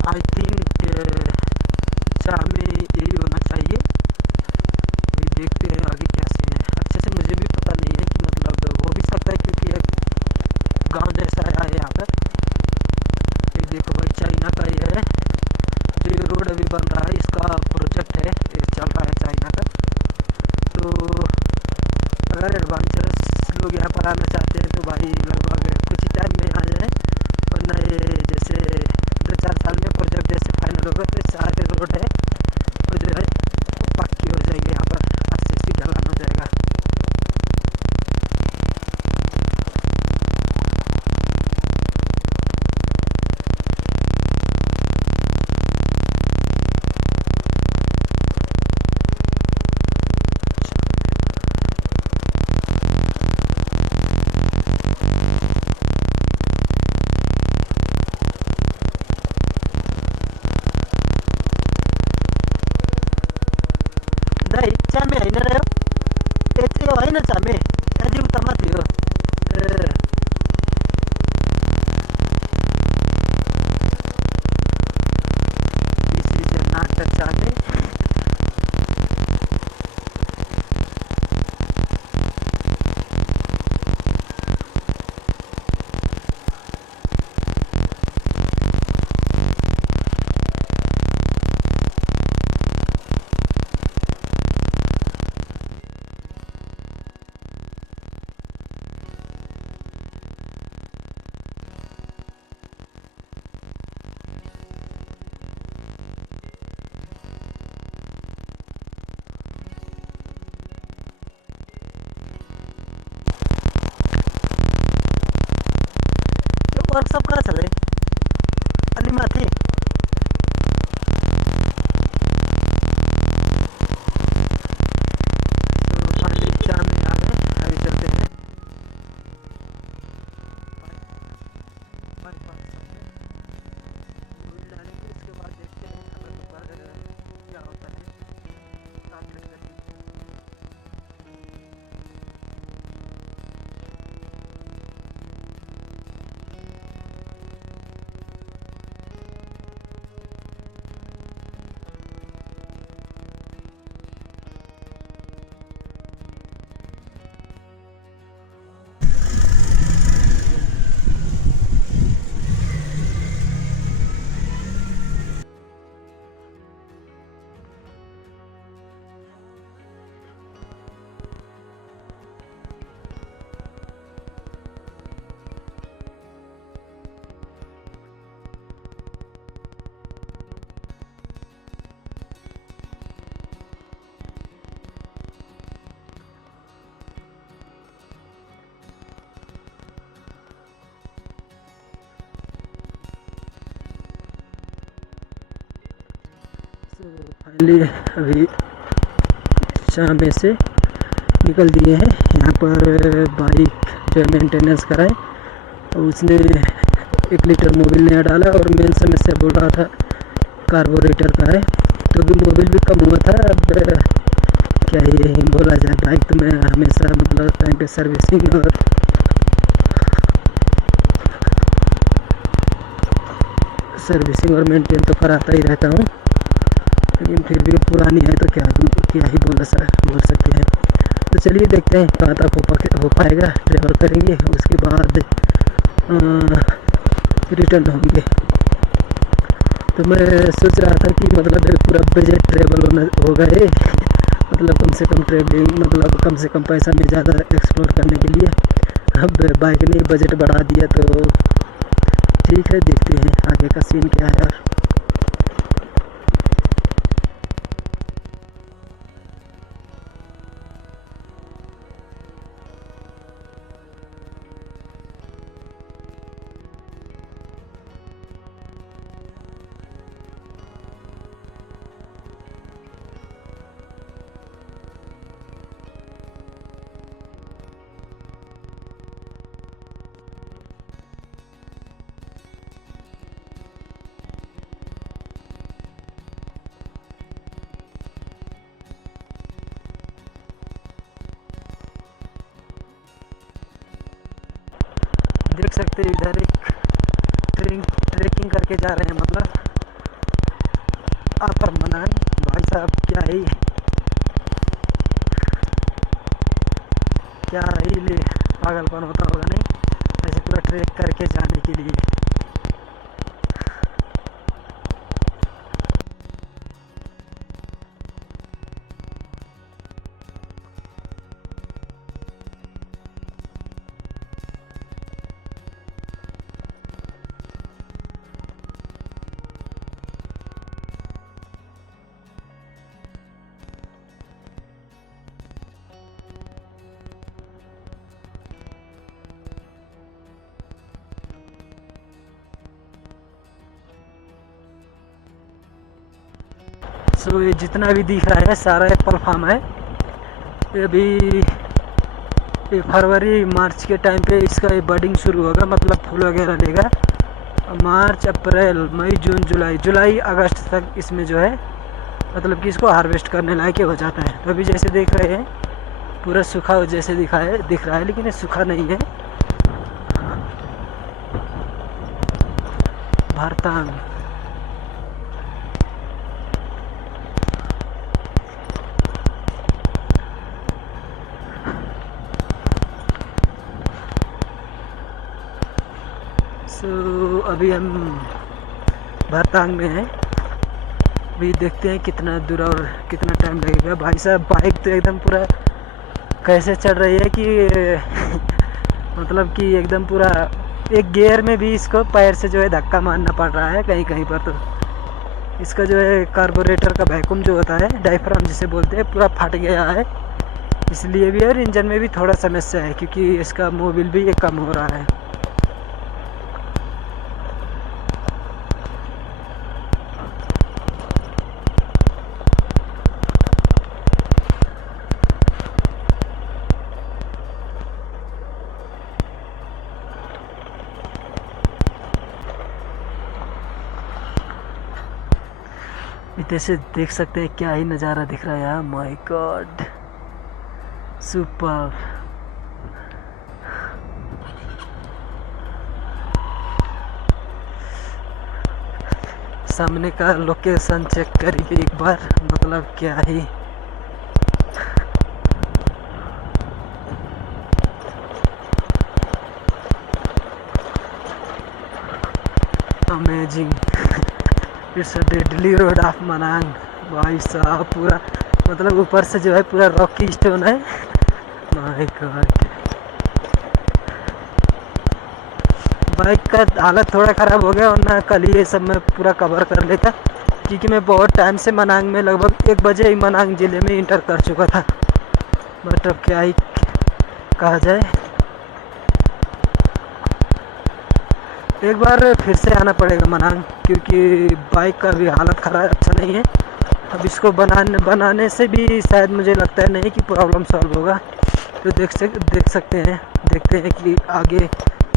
आई थिंक चाह में यही होना चाहिए। अभी देखते हैं आगे क्या सीन है। अच्छे से मुझे भी पता नहीं है कि मतलब हो भी सकता है क्योंकि एक गांव जैसा है यहाँ पर। ये देखो भाई चाइना का ये है जो ये रोड अभी बन रहा है, इसका प्रोजेक्ट है, ये चल रहा है चाइना का। तो अगर एडवेंचरस लोग यहाँ पर आना चाहते हैं तो भाई लगभग कुछ ही टाइम में आ जाए, वरना ये जैसे 2-4 साल में प्रोजेक्ट जैसे फाइनल होगा तो सारे रोड है वो जो है पक्की हो जाएगी, यहाँ पर RCC ढलान हो जाएगा। दाइ चामे होइन र यो यो होइन चामे यदि उता माथि हो। ए this is not the Chame. यो वर्कसप कहाँ छ रे? अलि माथि। तो फाइनली चामे आ गए, अभी चलते हैं बाईपास से। मूवी डालेंगे, उसके बाद देखते हैं अगर ऊपर क्या होता है, अपडेट करेंगे। फाइनली अभी शाम से निकल दिए हैं। यहाँ पर बाइक जो है मेंटेनेंस कराए और उसने 1 लीटर मोबिल नया डाला और मेन समस्या बोल रहा था कार्बोरेटर का है, तो भी मोबिल भी कम हुआ था। अब क्या ही बोला जाए, बाइक तो मैं हमेशा मतलब टाइम पे सर्विसिंग और मेंटेन तो कराता ही रहता हूँ, लेकिन फिर भी पुरानी है तो क्या ही बोल सकते हैं। तो चलिए देखते हैं कहाँ तक हो पाएगा, ट्रेवल करेंगे उसके बाद रिटर्न होंगे। तो मैं सोच रहा था कि मतलब पूरा बजट ट्रेवल होगा ये, मतलब कम से कम ट्रेवलिंग, मतलब कम से कम पैसा में ज़्यादा एक्सप्लोर करने के लिए। अब बाइक ने बजट बढ़ा दिया तो ठीक है, देखते हैं आगे का सीन क्या है यार। देख सकते हैं इधर एक ट्रेकिंग करके जा रहे हैं, मतलब अपर मनांग। भाई साहब क्या ही ले पागलपन होता होगा नहीं, ऐसे पूरा ट्रैक करके जाने के लिए। सो ये जितना भी दिख रहा है सारा एप्पल फार्म है। ये अभी ये फरवरी मार्च के टाइम पे इसका ये बडिंग शुरू होगा, मतलब फूल वगैरह लेगा। मार्च अप्रैल मई जून जुलाई अगस्त तक इसमें जो है मतलब कि इसको हार्वेस्ट करने लायक हो जाता है। तो अभी जैसे देख रहे हैं पूरा सूखा जैसे दिख रहा है, लेकिन ये सूखा नहीं है। भारतांग सो अभी हम भारतांग में हैं। अभी देखते हैं कितना दूर और कितना टाइम लगेगा। भाई साहब बाइक तो एकदम पूरा कैसे चल रही है कि मतलब कि एकदम पूरा एक गियर में भी इसको पैर से जो है धक्का मारना पड़ रहा है कहीं कहीं पर। तो इसका जो है कार्बोरेटर का वैक्यूम जो होता है, डायफ्राम जिसे बोलते हैं, पूरा फट गया है। इसलिए भी और इंजन में भी थोड़ा समस्या है क्योंकि इसका मोबिल भी ये कम हो रहा है। इधर से देख सकते हैं क्या ही नज़ारा दिख रहा है यार। My god, super. सामने का लोकेशन चेक करिए एक बार, मतलब क्या ही amazing. It's a deadly road of Manang. भाई साहब पूरा मतलब ऊपर से जो है पूरा रॉकी स्टोन है। माय गॉड, बाइक का हालत थोड़ा ख़राब हो गया, वरना कल ही ये सब मैं पूरा कवर कर लेता क्योंकि मैं बहुत टाइम से मनांग में लगभग 1 बजे ही मनांग ज़िले में इंटर कर चुका था। बट अब क्या ही कहा जाए, एक बार फिर से आना पड़ेगा मनांग क्योंकि बाइक का भी हालत ख़राब अच्छा नहीं है। अब इसको बनाने से भी शायद मुझे लगता है नहीं कि प्रॉब्लम सॉल्व होगा। तो देखते हैं कि आगे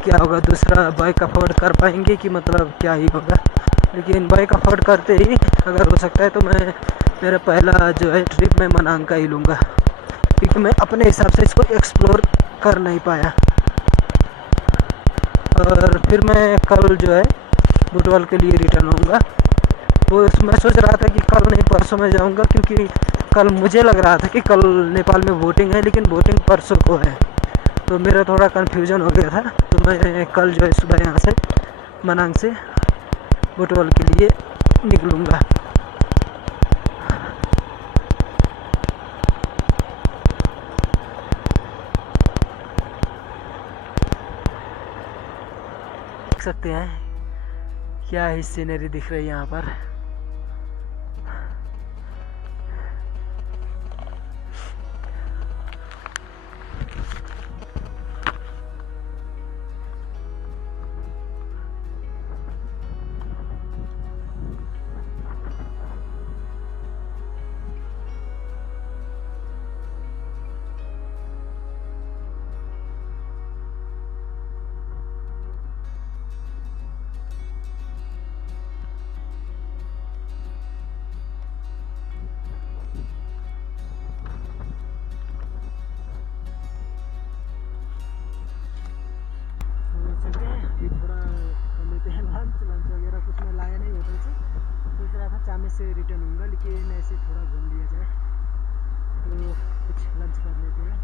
क्या होगा। दूसरा बाइक अफोर्ड कर पाएंगे कि मतलब क्या ही होगा, लेकिन बाइक अफोर्ड करते ही अगर हो सकता है तो मैं मेरा पहला जो है ट्रिप मैं मनांग का ही लूँगा क्योंकि मैं अपने हिसाब से इसको एक्सप्लोर कर नहीं पाया। और फिर मैं कल जो है बुटवाल के लिए रिटर्न होऊंगा। वो मैं सोच रहा था कि कल नहीं परसों में जाऊंगा क्योंकि कल मुझे लग रहा था कि कल नेपाल में वोटिंग है, लेकिन वोटिंग परसों को है। तो मेरा थोड़ा कन्फ्यूजन हो गया था। तो मैं कल जो है सुबह यहाँ से मनांग से बुटवाल के लिए निकलूँगा। देख सकते हैं क्या ही सीनरी दिख रही है यहाँ पर। से रिटर्न होऊंगा, लेकिन ऐसे थोड़ा घूम लिया जाए तो कुछ लंच कर लेते हैं।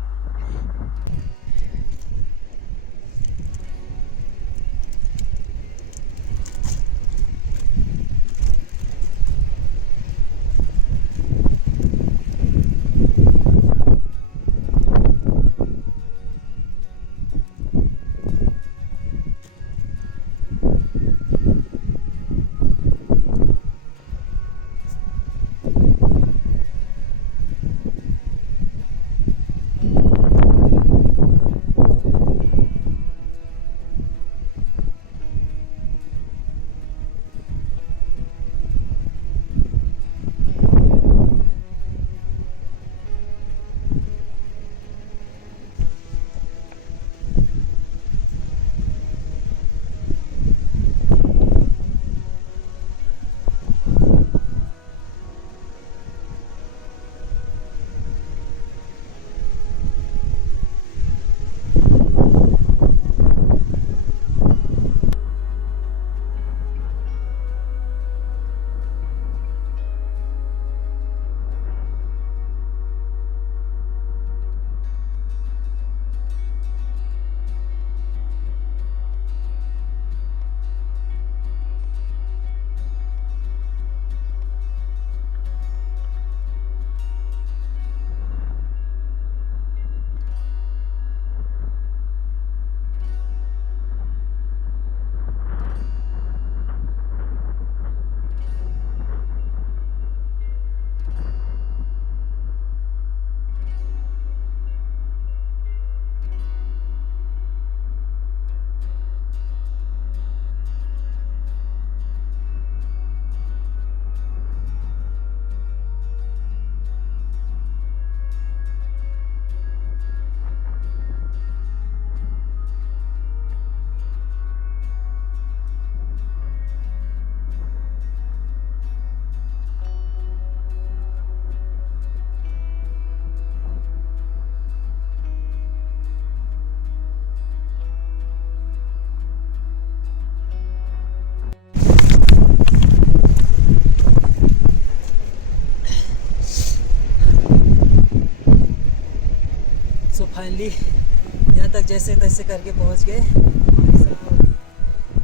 सो फाइनली यहाँ तक जैसे तैसे करके पहुँच गए। भाई साहब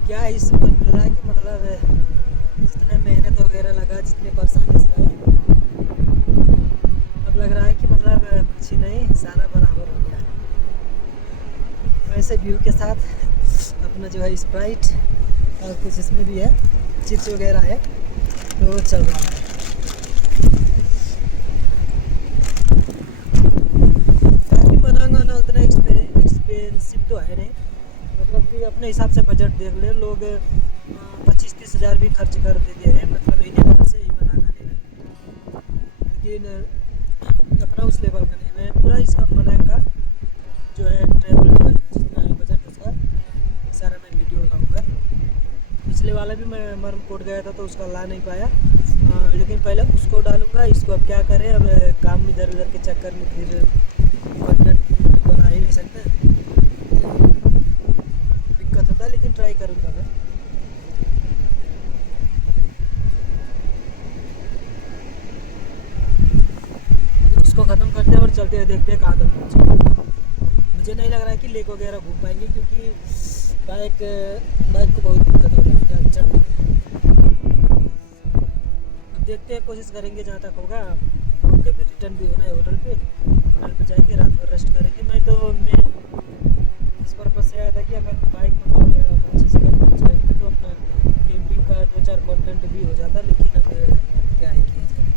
क्या इस मिल रहा है कि मतलब जितने मेहनत वगैरह लगा, जितने परेशानी से आए, अब लग रहा है कि मतलब कुछ ही नहीं, सारा बराबर हो गया है। वैसे व्यू के साथ अपना जो है स्प्राइट और कुछ इसमें भी है, चिप्स वगैरह है, तो चल रहा है। ना उतना एक्सपेंसिव तो है नहीं, मतलब कि अपने हिसाब से बजट देख ले लोग 25-30 हज़ार भी खर्च कर देते हैं, मतलब इंडिया में से ही बनाना लेना, लेकिन अपना उस लेवल का नहीं। मैं पूरा इसका मनांग का जो है ट्रैवल जो है जितना है बजट उसका सारा मैं वीडियो लाऊंगा। पिछले वाला भी मैं मरमकोट गया था तो उसका ला नहीं पाया, लेकिन पहले उसको डालूंगा। इसको अब क्या करें, अब काम इधर उधर के चक्कर में फिर कंटेंट बना ही नहीं सकते, दिक्कत होता है, लेकिन ट्राई करूँगा मैं। इसको ख़त्म करते हैं और चलते हैं, देखते हैं कहाँ तक पहुँचे। मुझे नहीं लग रहा है कि लेक वगैरह घूम पाएंगे, क्योंकि बाइक को बहुत दिक्कत हो रही है चढ़ने में। अब देखते हैं, कोशिश करेंगे जहाँ तक होगा घूम के फिर रिटर्न भी होना है होटल पे जाएंगे, रात भर रेस्ट करेंगे। मैं इस पर्पज़ से आया था कि अगर बाइक को अच्छे से पहुँच गए तो अपना कैंपिंग का 2-4 कंटेंट भी हो जाता, लेकिन अब क्या ही किया जाए।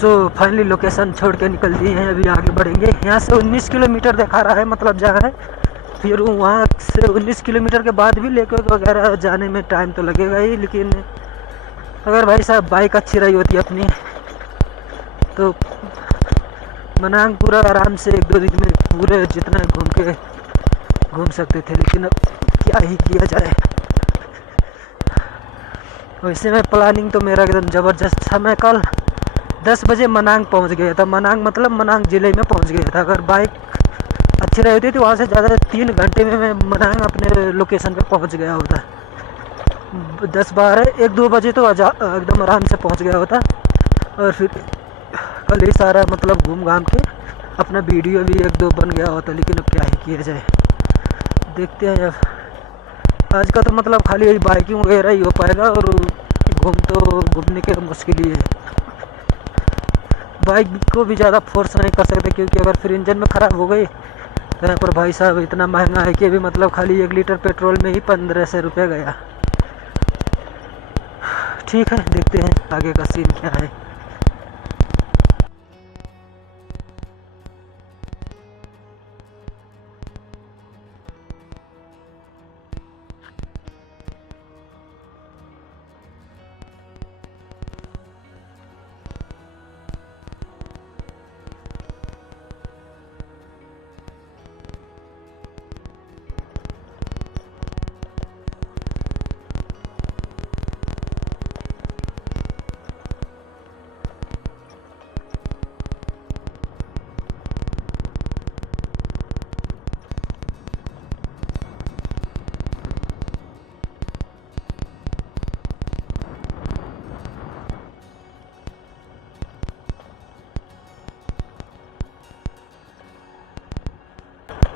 सो फाइनली लोकेशन छोड़ के निकल दिए हैं, अभी आगे बढ़ेंगे। यहाँ से 19 किलोमीटर दिखा रहा है, मतलब जहाँ है, फिर वहाँ से 19 किलोमीटर के बाद भी लेक वगैरह जाने में टाइम तो लगेगा ही, लेकिन अगर भाई साहब बाइक अच्छी रही होती अपनी तो मनांग पूरा आराम से 1-2 दिन में पूरे जितना घूम सकते थे, लेकिन अब क्या ही किया जाए। वैसे में प्लानिंग तो मेरा एकदम ज़बरदस्त था। मैं कल 10 बजे मनांग पहुंच गया था। मनांग मतलब मनांग ज़िले में पहुंच गया था। अगर बाइक अच्छी रही होती तो वहाँ से ज़्यादा 3 घंटे में मैं मनांग अपने लोकेशन पे पहुंच गया होता। 10-12 1-2 बजे तो एकदम आराम से पहुंच गया होता। और फिर कल ही सारा मतलब घूम घाम के अपना वीडियो भी 1-2 बन गया होता। लेकिन अब क्या ही किया जाए, देखते हैं। अब आज का तो मतलब खाली यही बाइकिंग वगैरह ही हो पाएगा, और घूमने के मुश्किल ही है। बाइक को भी ज़्यादा फोर्स नहीं कर सकते, क्योंकि अगर फिर इंजन में ख़राब हो गई तो यहाँ पर भाई साहब इतना महंगा है कि अभी मतलब खाली 1 लीटर पेट्रोल में ही 1500 रुपये गया। ठीक है, देखते हैं आगे का सीन क्या है।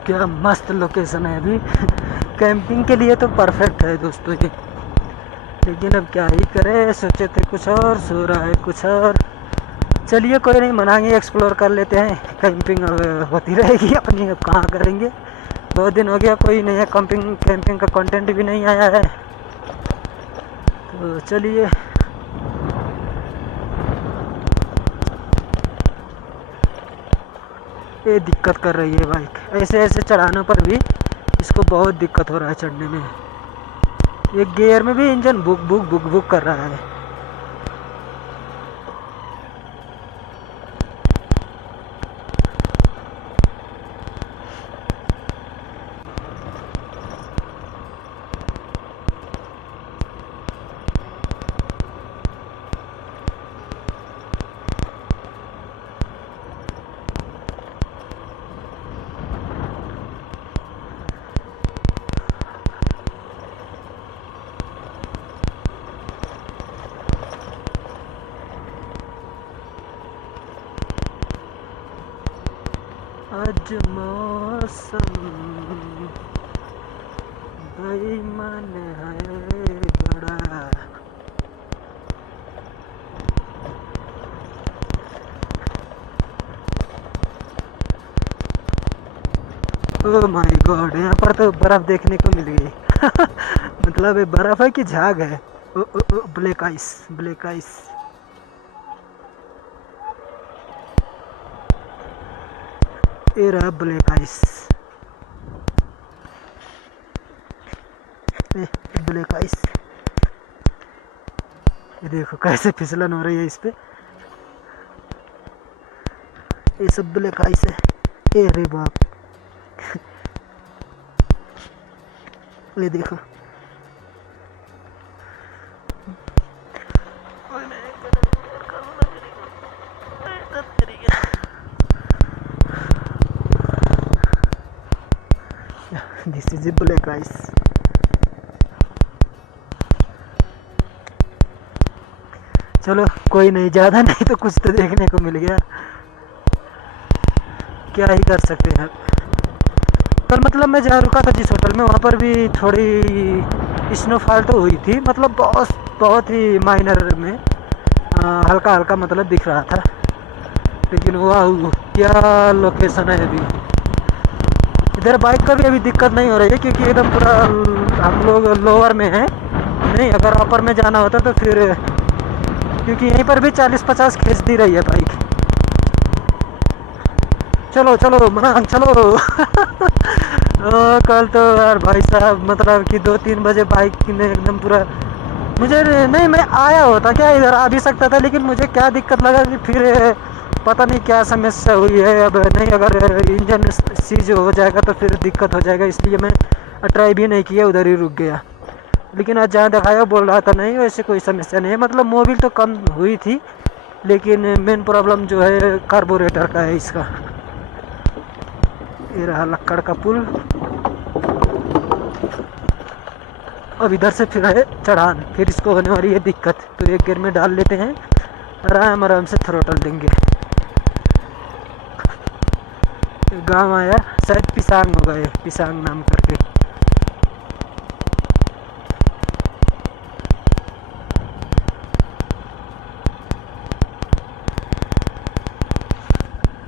क्या मस्त लोकेशन है अभी। कैंपिंग के लिए तो परफेक्ट है दोस्तों ये। लेकिन अब क्या ही करें, सोचे थे कुछ और, सो रहा है कुछ और। चलिए कोई नहीं, मनांग एक्सप्लोर कर लेते हैं। कैंपिंग होती रहेगी अपनी, अब कहाँ करेंगे। 2 दिन हो गया कोई नया कैंपिंग का कंटेंट भी नहीं आया है। तो चलिए, ये दिक्कत कर रही है बाइक। ऐसे ऐसे चढ़ानों पर भी इसको बहुत दिक्कत हो रहा है चढ़ने में। एक गियर में भी engine book book book book कर रहा है। आज मौसम बेईमान है बड़ा। ओह माय गॉड, यहाँ पर तो बर्फ देखने को मिल गई। मतलब ये बर्फ है कि झाग है। ओ, ओ, ओ, ब्लैक आइस, ब्लैक आइस। ये रहा ब्लैक आइस, ब्लैक आइस। ये देखो कैसे फिसलन हो रही है इस पे। ये सब ब्लैक आइस है। ये रे बाप, ये देखो। This is black ice. चलो कोई नहीं, ज़्यादा नहीं तो कुछ तो देखने को मिल गया। क्या ही कर सकते हैं। कल मतलब मैं जहाँ रुका था जिस होटल में, वहाँ पर भी थोड़ी स्नोफॉल तो हुई थी। मतलब बहुत ही माइनर में, हल्का हल्का मतलब दिख रहा था। लेकिन वाह क्या लोकेशन है अभी। इधर बाइक का भी अभी दिक्कत नहीं हो रही है, क्योंकि एकदम पूरा हम लोग लोअर में हैं। नहीं, अगर अपर में जाना होता तो फिर, क्योंकि यहीं पर भी 40-50 खींच दी रही है बाइक। चलो चलो मनांग चलो। कल तो यार भाई साहब मतलब कि 2-3 बजे बाइक ने एकदम पूरा, मुझे नहीं, मैं आया होता क्या, इधर आ भी सकता था। लेकिन मुझे क्या दिक्कत लगा कि फिर पता नहीं क्या समस्या हुई है। अब नहीं, अगर इंजन सीज हो जाएगा तो फिर दिक्कत हो जाएगा, इसलिए मैं ट्राई भी नहीं किया, उधर ही रुक गया। लेकिन आज जहाँ दिखाया बोल रहा था नहीं, वैसे कोई समस्या नहीं है। मतलब मोबिल तो कम हुई थी, लेकिन मेन प्रॉब्लम जो है कार्बोरेटर का है इसका। ये रहा लक्कड़ का पुल। अब इधर से फिर है चढ़ान, फिर इसको होने वाली है दिक्कत। तो एक गियर में डाल लेते हैं, आराम आराम से थ्रोटल देंगे। गांव आया, शायद पिसांग होगा, ये पिसांग नाम करके।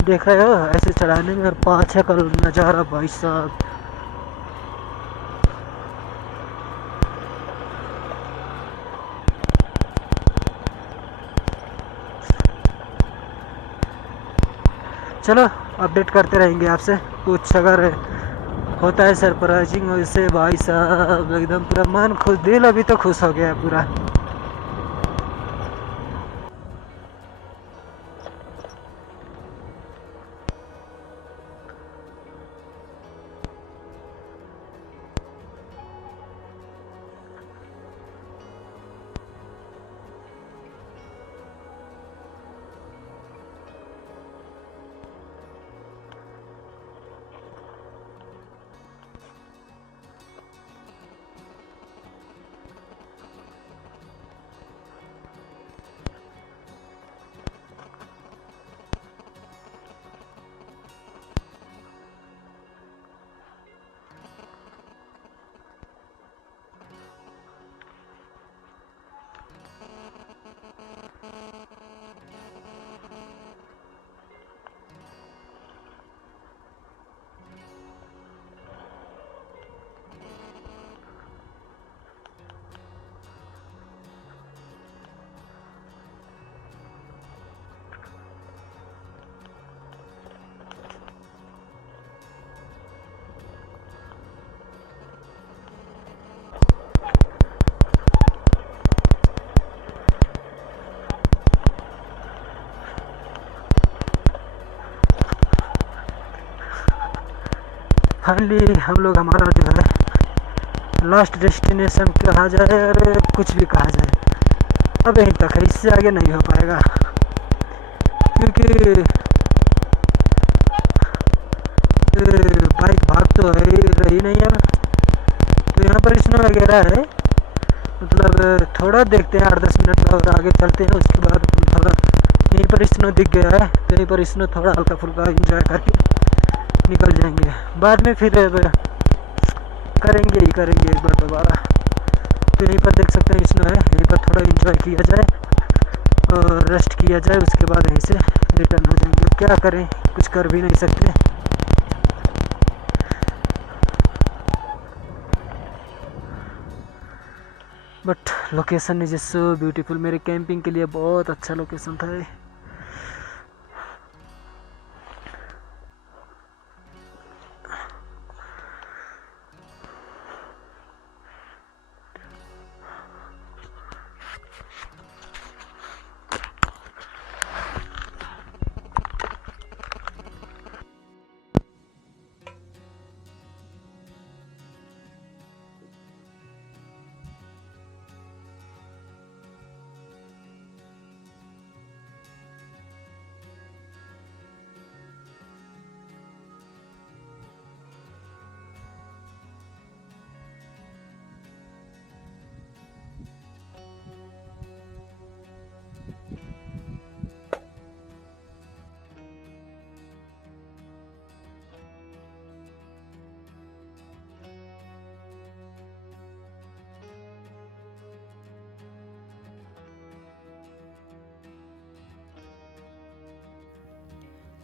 देख रहे हो ऐसे चढ़ाने में, और पाँच का नज़ारा भाई साहब। चलो अपडेट करते रहेंगे आपसे, कुछ अगर होता है सरप्राइजिंग वैसे। भाई साहब एकदम पूरा मन खुश, दिल अभी तो खुश हो गया है पूरा। फाइनली हम लोग, हमारा जो है लास्ट डेस्टिनेशन कहा जाए और कुछ भी कहा जाए, अब यहीं तक है, इससे आगे नहीं हो पाएगा। क्योंकि बाइक भाग तो है रही नहीं है। तो यहाँ पर स्नो वगैरह है, मतलब थोड़ा देखते हैं 8-10 मिनट और आगे चलते हैं। उसके बाद थोड़ा यहीं पर स्नो दिख गया है, तो यहीं पर स्नो थोड़ा हल्का फुल्का एंजॉय करके निकल जाएंगे। बाद में फिर करेंगे ही करेंगे एक बार दोबारा। तो यहीं पर देख सकते हैं स्नो है, यहीं पर थोड़ा एंजॉय किया जाए और रेस्ट किया जाए, उसके बाद यहीं से रिटर्न हो जाएंगे। क्या करें, कुछ कर भी नहीं सकते। But location is so beautiful, मेरे कैंपिंग के लिए बहुत अच्छा लोकेशन था ये।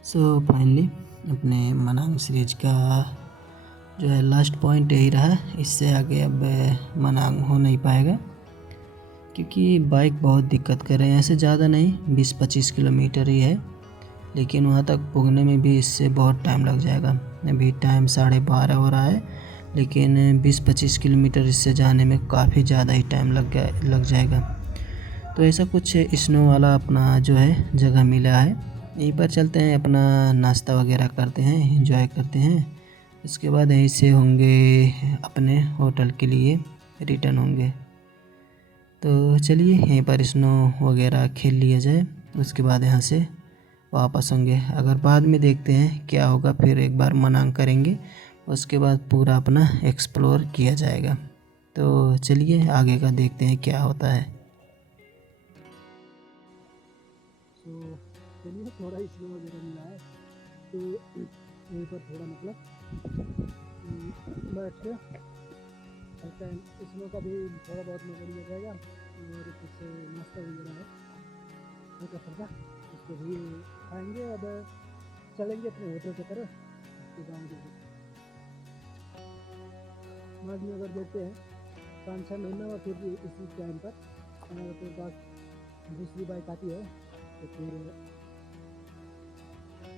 सो फाइनली अपने मनांग सीरीज का जो है लास्ट पॉइंट यही रहा। इससे आगे अब मनांग हो नहीं पाएगा, क्योंकि बाइक बहुत दिक्कत कर रहे हैं। ऐसे ज़्यादा नहीं, 20-25 किलोमीटर ही है, लेकिन वहाँ तक पहुँचने में भी इससे बहुत टाइम लग जाएगा। अभी टाइम 12:30 हो रहा है, लेकिन 20-25 किलोमीटर इससे जाने में काफ़ी ज़्यादा ही टाइम लग जाएगा। तो ऐसा कुछ स्नो वाला अपना जो है जगह मिला है, यहीं पर चलते हैं, अपना नाश्ता वगैरह करते हैं, एंजॉय करते हैं। उसके बाद यहीं से होंगे अपने होटल के लिए रिटर्न होंगे। तो चलिए यहीं पर स्नो वगैरह खेल लिया जाए। उसके बाद यहाँ से वापस होंगे। अगर बाद में देखते हैं क्या होगा, फिर एक बार मनांग करेंगे, उसके बाद पूरा अपना एक्सप्लोर किया जाएगा। तो चलिए आगे का देखते हैं क्या होता है। चलिए थोड़ा स्नो वगैरह मिला है तो यहीं पर थोड़ा मतलब बैठ के हल्का स्नो का भी थोड़ा बहुत मजा लिया जाएगा और कुछ नाश्ता वगैरह है हल्का फुल्का उसको भी खाएंगे। अब चलेंगे अपने होटल की तरफ, उसके जाएंगे बाद में। अगर देखते हैं 5-6 महीना और फिर भी इसी टाइम पर हमारे तो पास दूसरी बाइक आती है तो फिर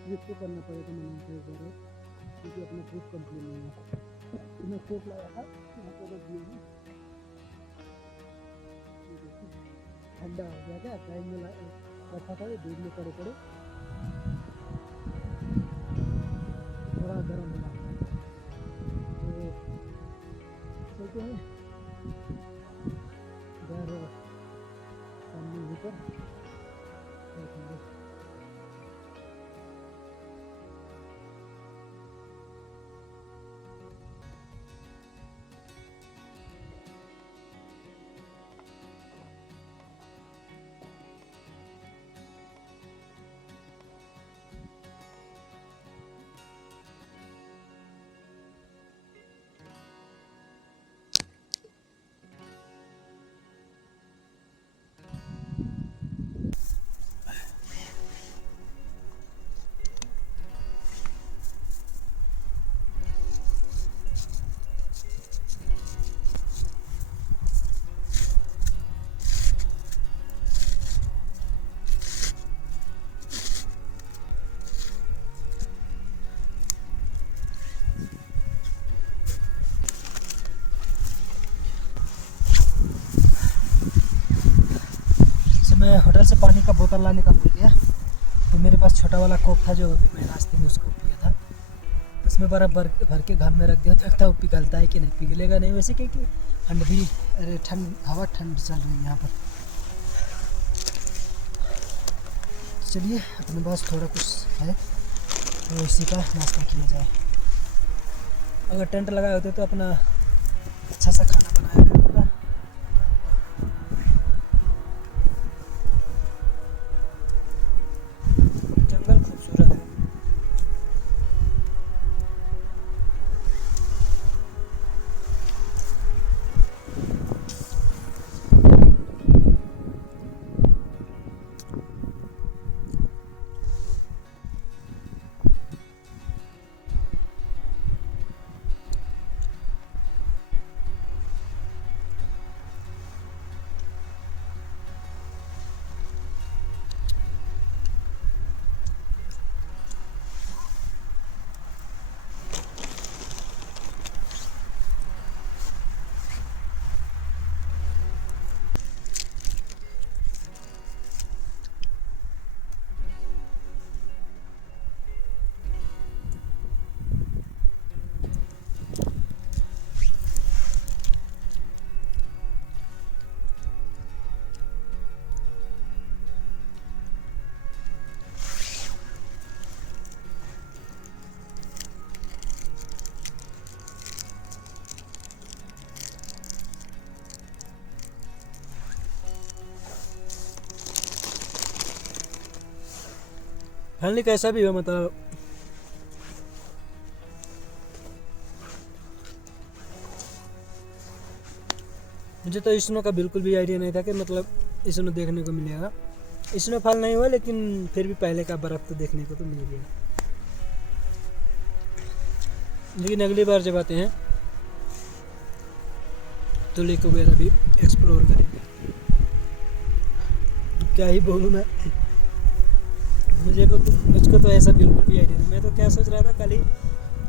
ट्रिप तो करना पड़ेगा मैंने एक बार, क्योंकि अपना ट्रिप कंप्लीट नहीं है। मैं कोट लाया था यहाँ पर रख दिया है, ठंडा हो गया था टाइम में रखा था, दूध में पड़े थोड़ा गर्म हो रहा तो चलते हैं घर सामने ऊपर देखेंगे। मैं होटल से पानी का बोतल लाने का भूल गया, तो मेरे पास छोटा वाला कोक था जो अभी मैं रास्ते में उसको पिया था, तो उसमें बर्फ़ भर के घर में रख दिया, देखता हूँ पिघलता है कि नहीं। पिघलेगा नहीं वैसे, क्योंकि ठंड भी, अरे हवा ठंड चल रही है यहाँ पर। चलिए अपने पास थोड़ा कुछ है तो इसी का नाश्ता किया जाए। अगर टेंट लगाए होते तो अपना अच्छा सा खाना बनाया जाता। जंगल खूबसूरत है। फाइनली कैसा भी हो, मतलब मुझे तो स्नो का बिल्कुल भी आइडिया नहीं था कि मतलब स्नो देखने को मिलेगा। स्नोफॉल नहीं हुआ लेकिन फिर भी पहले का बर्फ़ तो देखने को तो मिल गया। लेकिन अगली बार जब आते हैं तो लेक वगैरह भी एक्सप्लोर करेंगे। क्या ही बोलूँ मैं, मुझको तो ऐसा बिल्कुल भी आइडिया नहीं। मैं तो क्या सोच रहा था कल ही,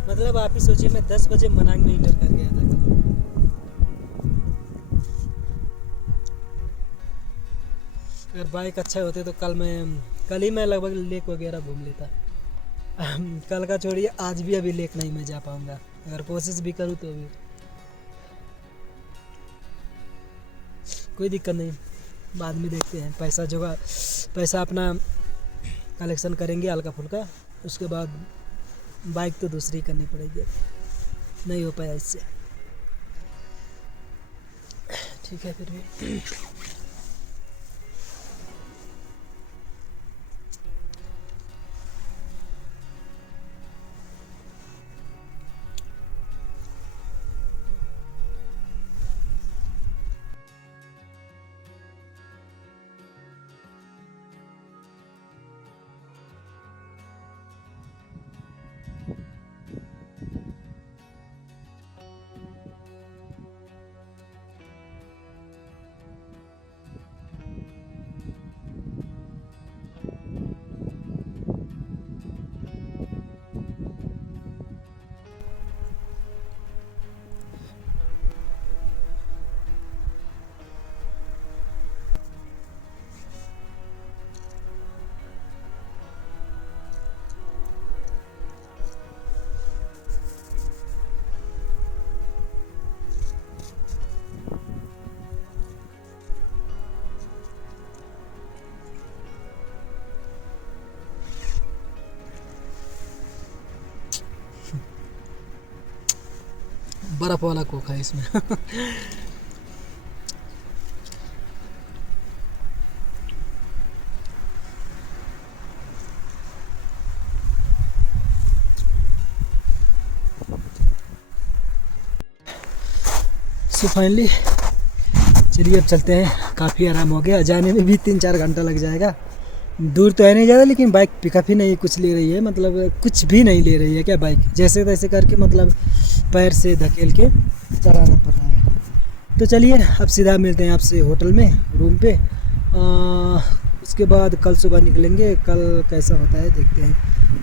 मतलब आप ही सोचिए, मैं 10 बजे मनांग में इंटर कर गया था कल। अगर बाइक अच्छा होते तो कल ही मैं लगभग लेक वगैरह घूम लेता। कल का छोड़िए, आज भी अभी लेक नहीं मैं जा पाऊँगा, अगर कोशिश भी करूँ तो भी कोई दिक्कत नहीं। बाद में देखते हैं, पैसा अपना कलेक्शन करेंगे हल्का फुल्का, उसके बाद बाइक तो दूसरी करनी पड़ेगी, नहीं हो पाया इससे। ठीक है फिर भी बर्फ वाला कोक है इसमें। सो फाइनली चलिए अब चलते हैं, काफ़ी आराम हो गया, जाने में भी 3-4 घंटा लग जाएगा। दूर तो है नहीं ज़्यादा, लेकिन बाइक पिकअप ही नहीं कुछ ले रही है, मतलब कुछ भी नहीं ले रही है क्या बाइक, जैसे तैसे करके मतलब पैर से धकेल के चलाना पड़ रहा है। तो चलिए अब सीधा मिलते हैं आपसे होटल में, रूम पे। उसके बाद कल सुबह निकलेंगे, कल कैसा होता है देखते हैं,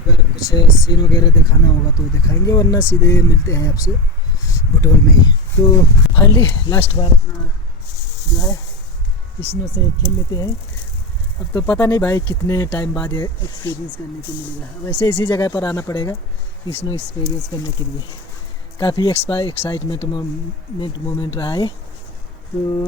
अगर कुछ सीन वगैरह दिखाना होगा तो दिखाएंगे, वरना सीधे मिलते हैं आपसे होटल में ही। तो फाइनली लास्ट बार अपना जो है स्नो से खेल लेते हैं। अब तो पता नहीं भाई कितने टाइम बाद ये एक्सपीरियंस करने को मिलेगा, वैसे इसी जगह पर आना पड़ेगा स्नो एक्सपीरियंस करने के लिए। काफ़ी एक्साइटमेंट मोमेंट रहा है। तो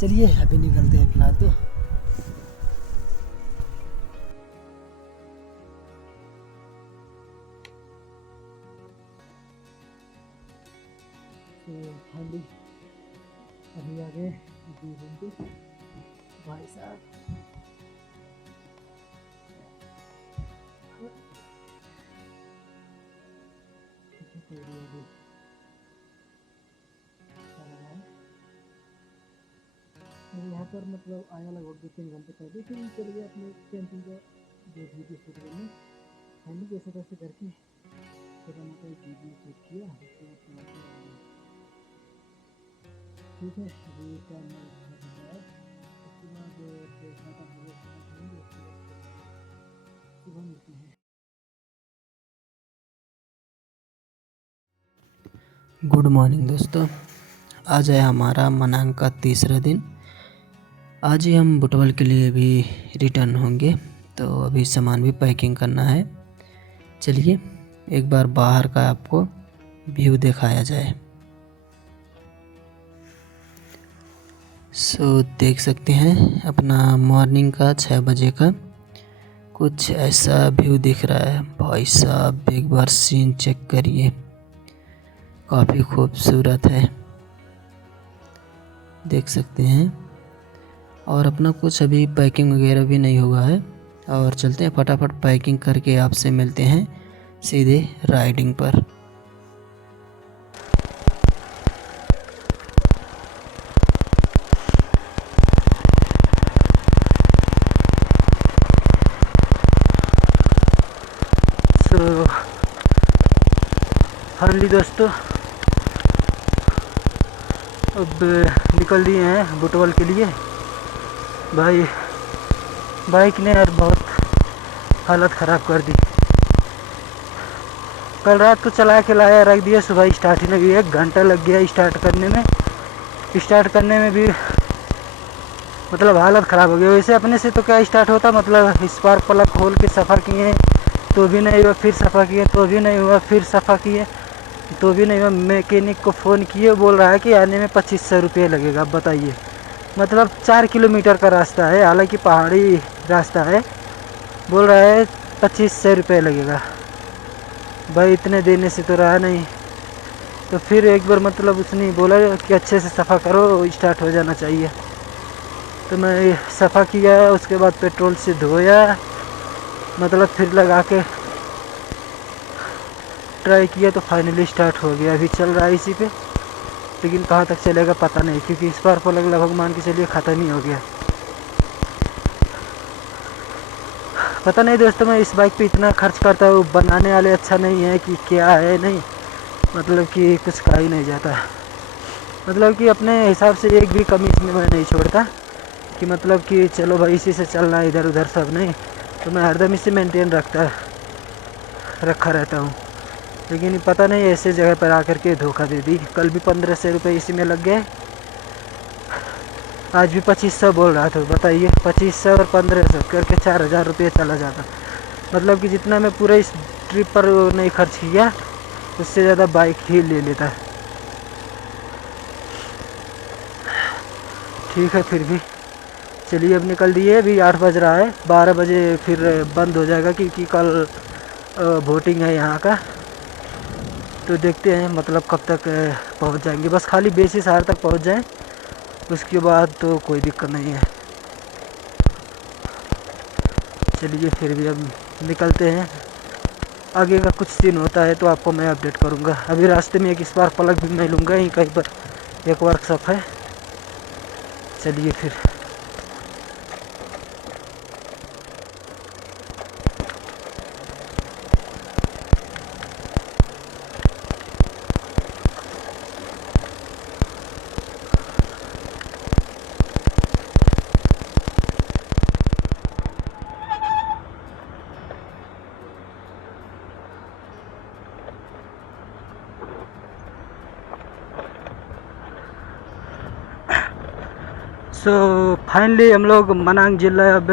चलिए अभी निकलते हैं फिलहाल तो। फाइनली अभी आ गए रूम पे भाई साहब। यहाँ पर मतलब आया लगभग 2-3 घंटे पहले, फिर चले गए अपने कैंपिंग का जो वीडियो शूट करने। फाइनली जैसे तैसे करके छोटा मोटा एक वीडियो शूट किया, ठीक है। अभी टाइम उसके बाद सुबह मिलते हैं। गुड मॉर्निंग दोस्तों, आज है हमारा मनांग का तीसरा दिन। आज ही हम बुटवल के लिए भी रिटर्न होंगे, तो अभी सामान भी पैकिंग करना है। चलिए एक बार बाहर का आपको व्यू दिखाया जाए। सो देख सकते हैं अपना मॉर्निंग का 6 बजे का कुछ ऐसा व्यू दिख रहा है। भाई साहब एक बार सीन चेक करिए, काफ़ी खूबसूरत है, देख सकते हैं। और अपना कुछ अभी पैकिंग वगैरह भी नहीं हुआ है, और चलते हैं फटाफट पैकिंग करके आपसे मिलते हैं सीधे राइडिंग पर। तो फाइनली दोस्तों अब निकल दिए हैं बुटवल के लिए। भाई बाइक ने यार बहुत हालत ख़राब कर दी। कल रात को चला के लाया, रख दिया, सुबह स्टार्ट ही नहीं हुई। 1 घंटा लग गया स्टार्ट करने में भी मतलब हालत ख़राब हो गई। वैसे अपने से तो क्या स्टार्ट होता, मतलब स्पार्क प्लग खोल के सफ़ा किए तो भी नहीं हुआ, फिर सफ़ा किए तो भी नहीं हुआ, फिर सफ़ा किए तो भी नहीं हुआ। मैकेनिक को फ़ोन किए, बोल रहा है कि आने में 2500 रुपये लगेगा। अब बताइए, मतलब 4 किलोमीटर का रास्ता है, हालांकि पहाड़ी रास्ता है, बोल रहा है 2500 रुपये लगेगा। भाई इतने देने से तो रहा नहीं। तो फिर एक बार मतलब उसने बोला कि अच्छे से सफ़ा करो, स्टार्ट हो जाना चाहिए। तो मैं सफ़ा किया, उसके बाद पेट्रोल से धोया, मतलब फिर लगा के ट्राई किया तो फाइनली स्टार्ट हो गया। अभी चल रहा है इसी पे, लेकिन कहाँ तक चलेगा पता नहीं, क्योंकि इस बार पर लगभग मान के चलिए ख़त्म ही हो गया। पता नहीं दोस्तों, मैं इस बाइक पे इतना खर्च करता हूँ, बनाने वाले अच्छा नहीं है कि क्या है, नहीं मतलब कि कुछ कहा ही नहीं जाता। मतलब कि अपने हिसाब से एक भी कमी इसमें मैं नहीं छोड़ता, कि मतलब कि चलो भाई इसी से चलना है, इधर उधर सब नहीं। तो मैं हरदम इसे मेंटेन रखा रहता हूँ। लेकिन पता नहीं ऐसे जगह पर आकर के धोखा दे दी। कल भी 1500 रुपये इसी में लग गए, आज भी 2500 बोल रहा था। बताइए, 2500 और 1500 करके 4000 रुपये चला जाता। मतलब कि जितना मैं पूरा इस ट्रिप पर नहीं खर्च किया, उससे ज़्यादा बाइक ही ले लेता। ठीक है, फिर भी चलिए अब निकल दिए। अभी 8 बज रहा है, 12 बजे फिर बंद हो जाएगा, क्योंकि कल वोटिंग है यहाँ का। तो देखते हैं मतलब कब तक पहुँच जाएंगे। बस खाली बेसी शहर तक पहुँच जाएं, उसके बाद तो कोई दिक्कत नहीं है। चलिए फिर भी अब निकलते हैं। आगे का कुछ सीन होता है तो आपको मैं अपडेट करूँगा। अभी रास्ते में एक स्पार्क प्लग भी मैं लूँगा, यहीं कहीं पर एक वर्कशॉप है। चलिए फिर। सो फाइनली हम लोग मनांग जिला अब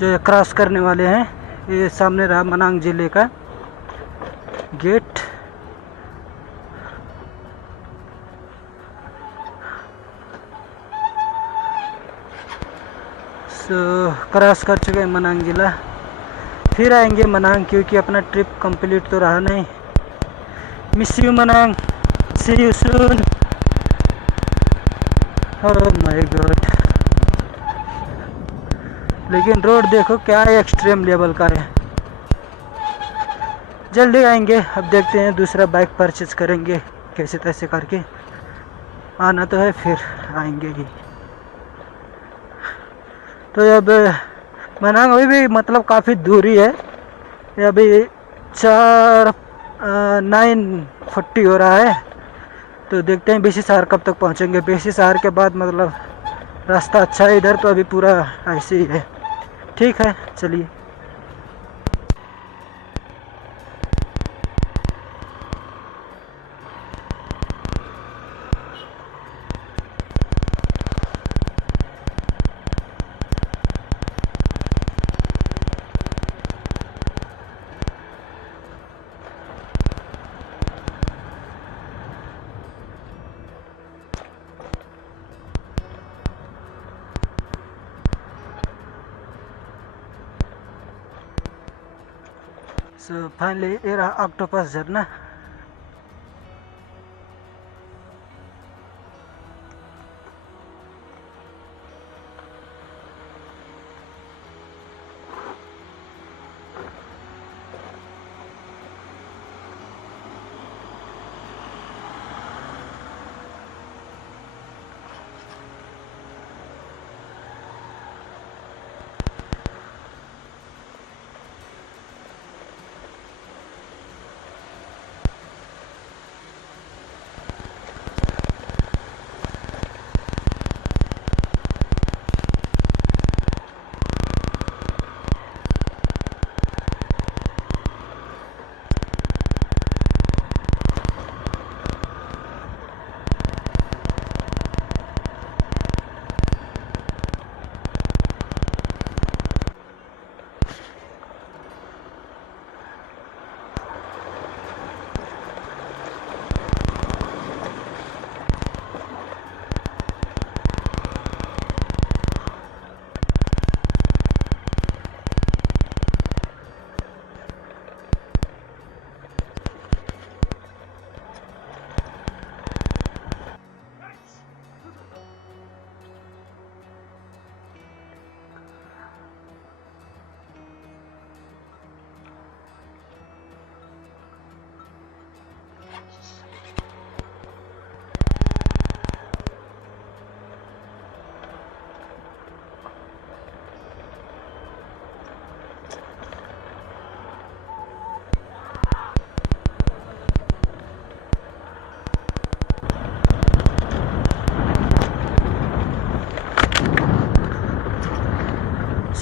जो है क्रॉस करने वाले हैं। ये सामने रहा मनांग जिले का गेट। सो क्रॉस कर चुके हैं मनांग जिला। फिर आएंगे मनांग, क्योंकि अपना ट्रिप कंप्लीट तो रहा नहीं। Miss you Manang, see you soon. Oh my god, लेकिन रोड देखो क्या एक्सट्रीम लेवल का है। जल्दी आएंगे। अब देखते हैं, दूसरा बाइक परचेज करेंगे कैसे तैसे करके। आना तो है, फिर आएंगे ही। तो अब मनांग अभी भी मतलब काफ़ी दूरी है। ये अभी 9:40 हो रहा है। तो देखते हैं बेसी शहर कब तक पहुंचेंगे। बेसी शहर के बाद मतलब रास्ता अच्छा है इधर, तो अभी पूरा ऐसे ही है। ठीक है, चलिए। सो फाइनली ये रहा ऑक्टोपस झरना।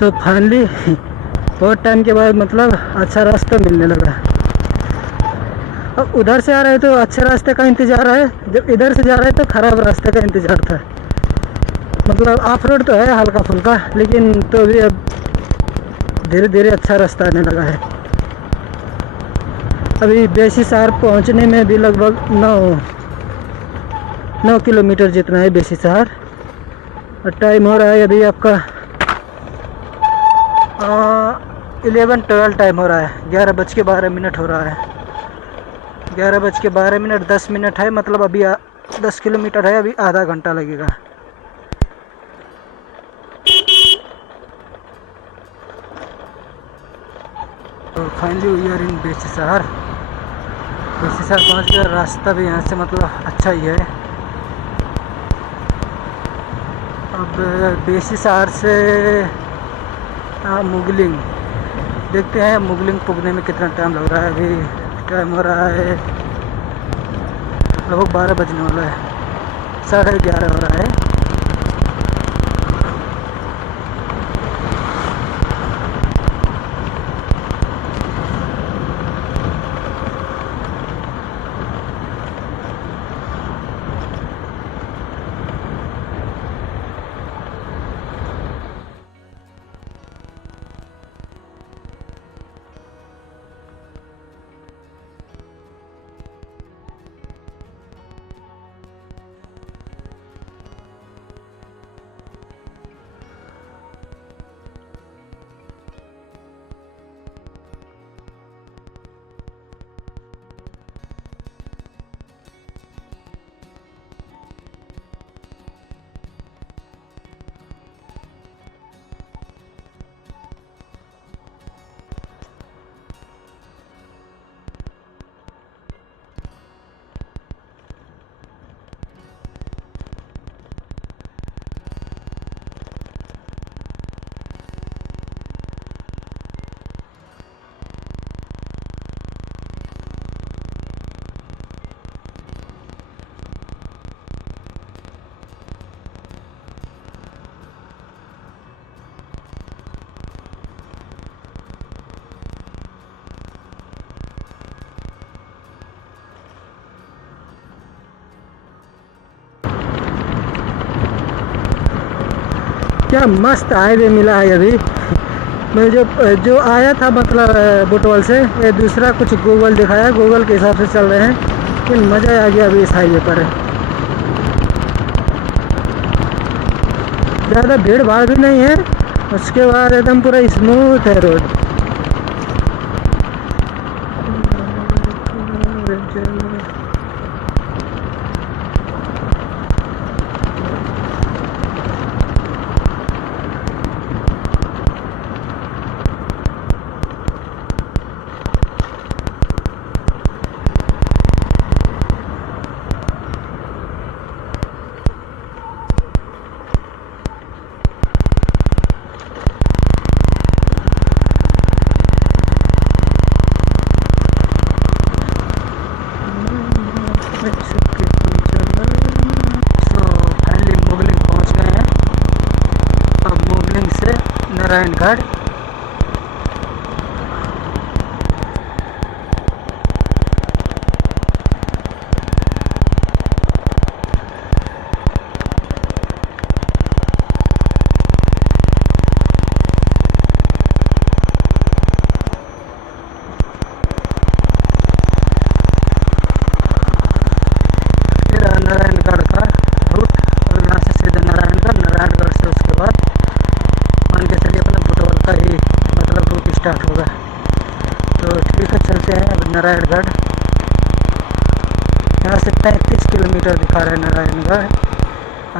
सो फाइनली बहुत टाइम के बाद मतलब अच्छा रास्ता मिलने लगा। अब उधर से आ रहे तो अच्छे रास्ते का इंतज़ार है, जब इधर से जा रहे तो ख़राब रास्ते का इंतज़ार था। मतलब ऑफ रोड तो है हल्का फुल्का, लेकिन तो भी अब धीरे धीरे अच्छा रास्ता आने लगा है। अभी बेसी शहर पहुँचने में भी लगभग 9 किलोमीटर जितना है बेसी शहर। और टाइम हो रहा है अभी आपका 11-12 टाइम हो रहा है, 11:12 हो रहा है। 11:12 10 मिनट है, मतलब अभी 10 किलोमीटर है, अभी आधा घंटा लगेगा। तो फाइनली वी आर इन बेसी शहर पहुँच गया। रास्ता भी यहाँ से मतलब अच्छा ही है। अब बेसी शहर से मुगलिंग देखते हैं, मुगलिंग पुगने में कितना टाइम लग रहा है। अभी टाइम हो रहा है लगभग 12 बजने वाला है, 11:30 हो रहा है। क्या मस्त हाईवे मिला है अभी। मैं जो आया था मतलब बुटवल से, ये दूसरा कुछ गूगल दिखाया, गूगल के हिसाब से चल रहे हैं, लेकिन मज़ा आ गया अभी इस हाईवे पर। ज़्यादा भीड़ भाड़ भी नहीं है, उसके बाद एकदम पूरा स्मूथ है रोड। नारायणगढ़। नारायणगढ़ का रूट, और यहाँ से सीधे नारायणगढ़ से उसके बाद मान के चलिए अपना बुटवल का ही मतलब रूट स्टार्ट होगा। तो ठीक है, चलते हैं अब नारायणगढ़। यहाँ से 33 किलोमीटर दिखा रहा है नारायणगढ़।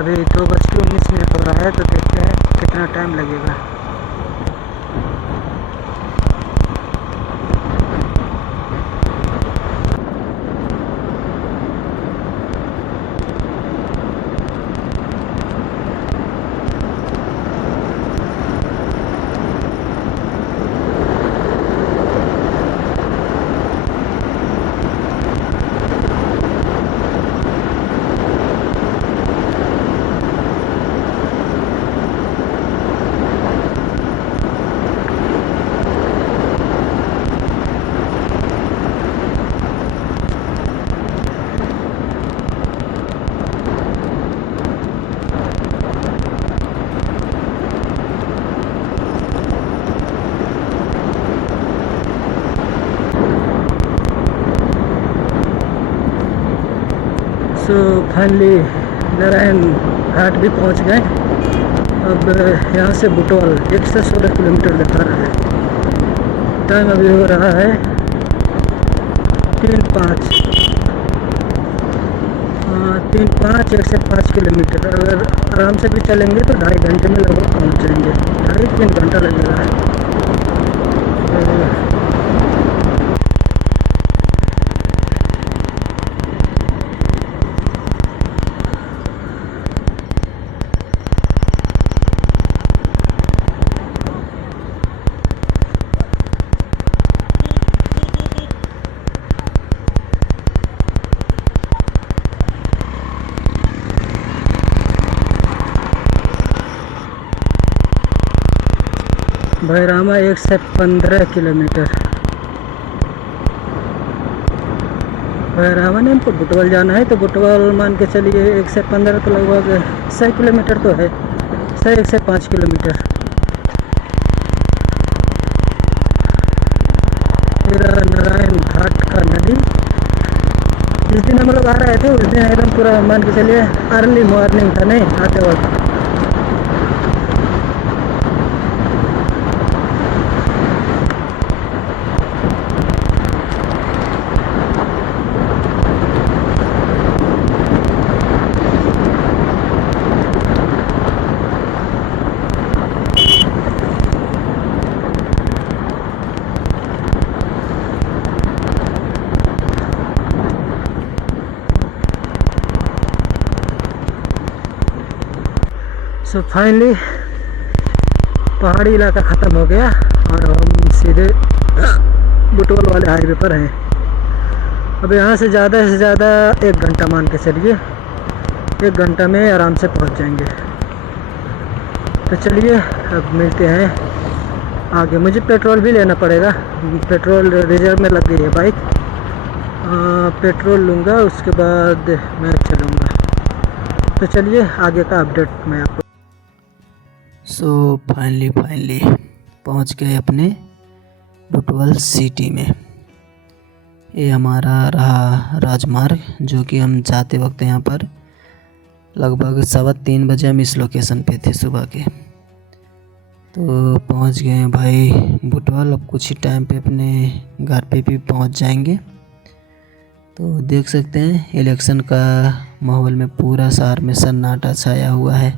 अभी 2:19 हो रहा है, तो देखते हैं कितना टाइम लगेगा। सो फाइनली नारायण घाट भी पहुंच गए। अब यहाँ से बुटवल 116 किलोमीटर दिखा रहा है। टाइम अभी हो रहा है 3:05। 3:05 105 किलोमीटर। अगर आराम से भी चलेंगे तो 2.5 घंटे में लगभग पहुँच जाएंगे। 2.5-3 घंटा लगेगा। भैरामा 115 किलोमीटर। भैरामा ने हमको बुटवल जाना है, तो बुटवल मान के चलिए 115 तो लगभग 100 किलोमीटर तो है। 105 किलोमीटर। फिर नारायण घाट का नदी। जिस दिन हम लोग आ रहे थे उस दिन एकदम पूरा मान के चलिए अर्ली मॉर्निंग था, नहीं आते वक्त। सो फाइनली पहाड़ी इलाका ख़त्म हो गया और हम सीधे बुटवल वाले हाईवे पर हैं। अब यहाँ से ज़्यादा 1 घंटा मान के चलिए, 1 घंटा में आराम से पहुँच जाएंगे। तो चलिए अब मिलते हैं आगे। मुझे पेट्रोल भी लेना पड़ेगा, पेट्रोल रिजर्व में लग गई है बाइक। पेट्रोल लूँगा उसके बाद मैं चलूँगा। तो चलिए आगे का अपडेट मैं आपको। सो फाइनली पहुंच गए अपने बुटवल सिटी में। ये हमारा रहा राजमार्ग, जो कि हम जाते वक्त यहाँ पर लगभग 3:15 बजे हम इस लोकेशन पे थे सुबह के। तो पहुंच गए हैं भाई बुटवल। अब कुछ ही टाइम पे अपने घर पे भी पहुंच जाएंगे। तो देख सकते हैं इलेक्शन का माहौल में पूरा शहर में सन्नाटा छाया हुआ है।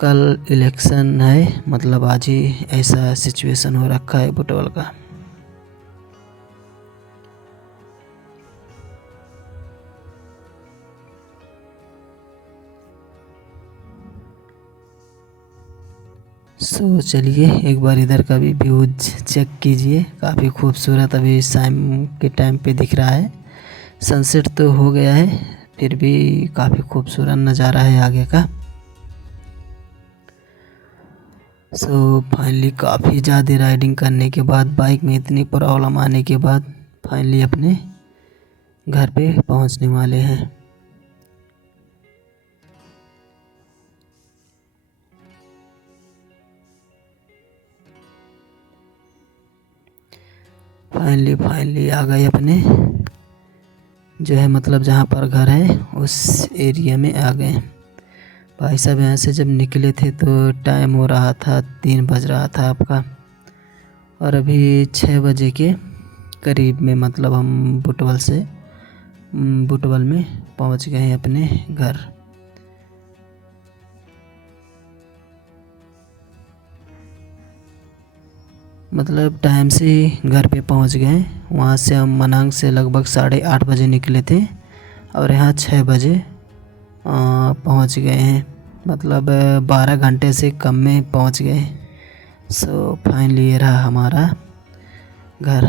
कल इलेक्शन है, मतलब आज ही ऐसा सिचुएशन हो रखा है बुटवल का। सो चलिए एक बार इधर का भी व्यू चेक कीजिए। काफ़ी खूबसूरत अभी शाम के टाइम पे दिख रहा है। सनसेट तो हो गया है, फिर भी काफ़ी खूबसूरत नज़ारा है आगे का। सो फाइनली काफ़ी ज़्यादा राइडिंग करने के बाद, बाइक में इतनी प्रॉब्लम आने के बाद फाइनली अपने घर पे पहुंचने वाले हैं। फाइनली आ गए अपने जो है, मतलब जहाँ पर घर है उस एरिया में आ गए। भाई साहब यहाँ से जब निकले थे तो टाइम हो रहा था 3 बज रहा था आपका, और अभी 6 बजे के करीब में मतलब हम बुटवल में पहुँच गए हैं अपने घर। मतलब टाइम से ही घर पे पहुँच गए। वहाँ से हम मनांग से लगभग 8:30 बजे निकले थे और यहाँ 6 बजे पहुँच गए हैं। मतलब 12 घंटे से कम में पहुँच गए। सो फाइनली ये रहा हमारा घर।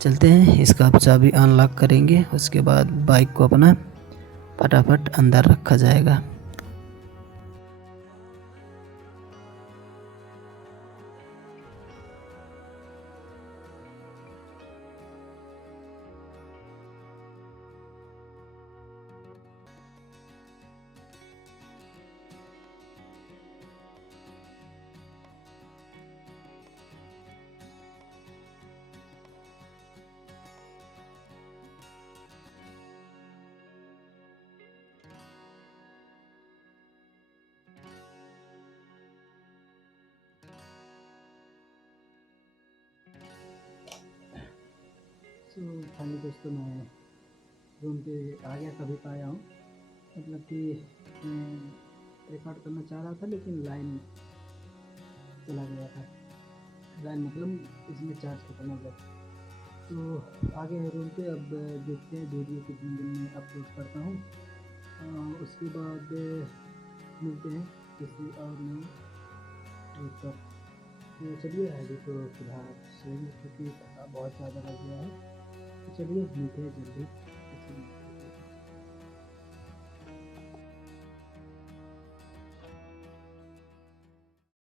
चलते हैं, इसका अब चाबी अनलॉक करेंगे, उसके बाद बाइक को अपना फटाफट अंदर रखा जाएगा। सो फाइनली दोस्तों मैं रूम पे आ गया, कभी तो आया हूँ। मतलब कि मैं रिकॉर्ड करना चाह रहा था लेकिन लाइन चला गया था। लाइन मतलब इसमें चार्ज खत्म हो गया। तो आ गए हैं रूम पे, अब देखते हैं वीडियो कितने दिन में अपलोड करता हूँ। उसके बाद मिलते हैं किसी और नए ट्रिप पर। तो चलिए अभी तो फिलहाल सोएंगे क्योंकि थका बहुत ज़्यादा लग गया है। तो चलिए मिलते हैं जल्दी किसी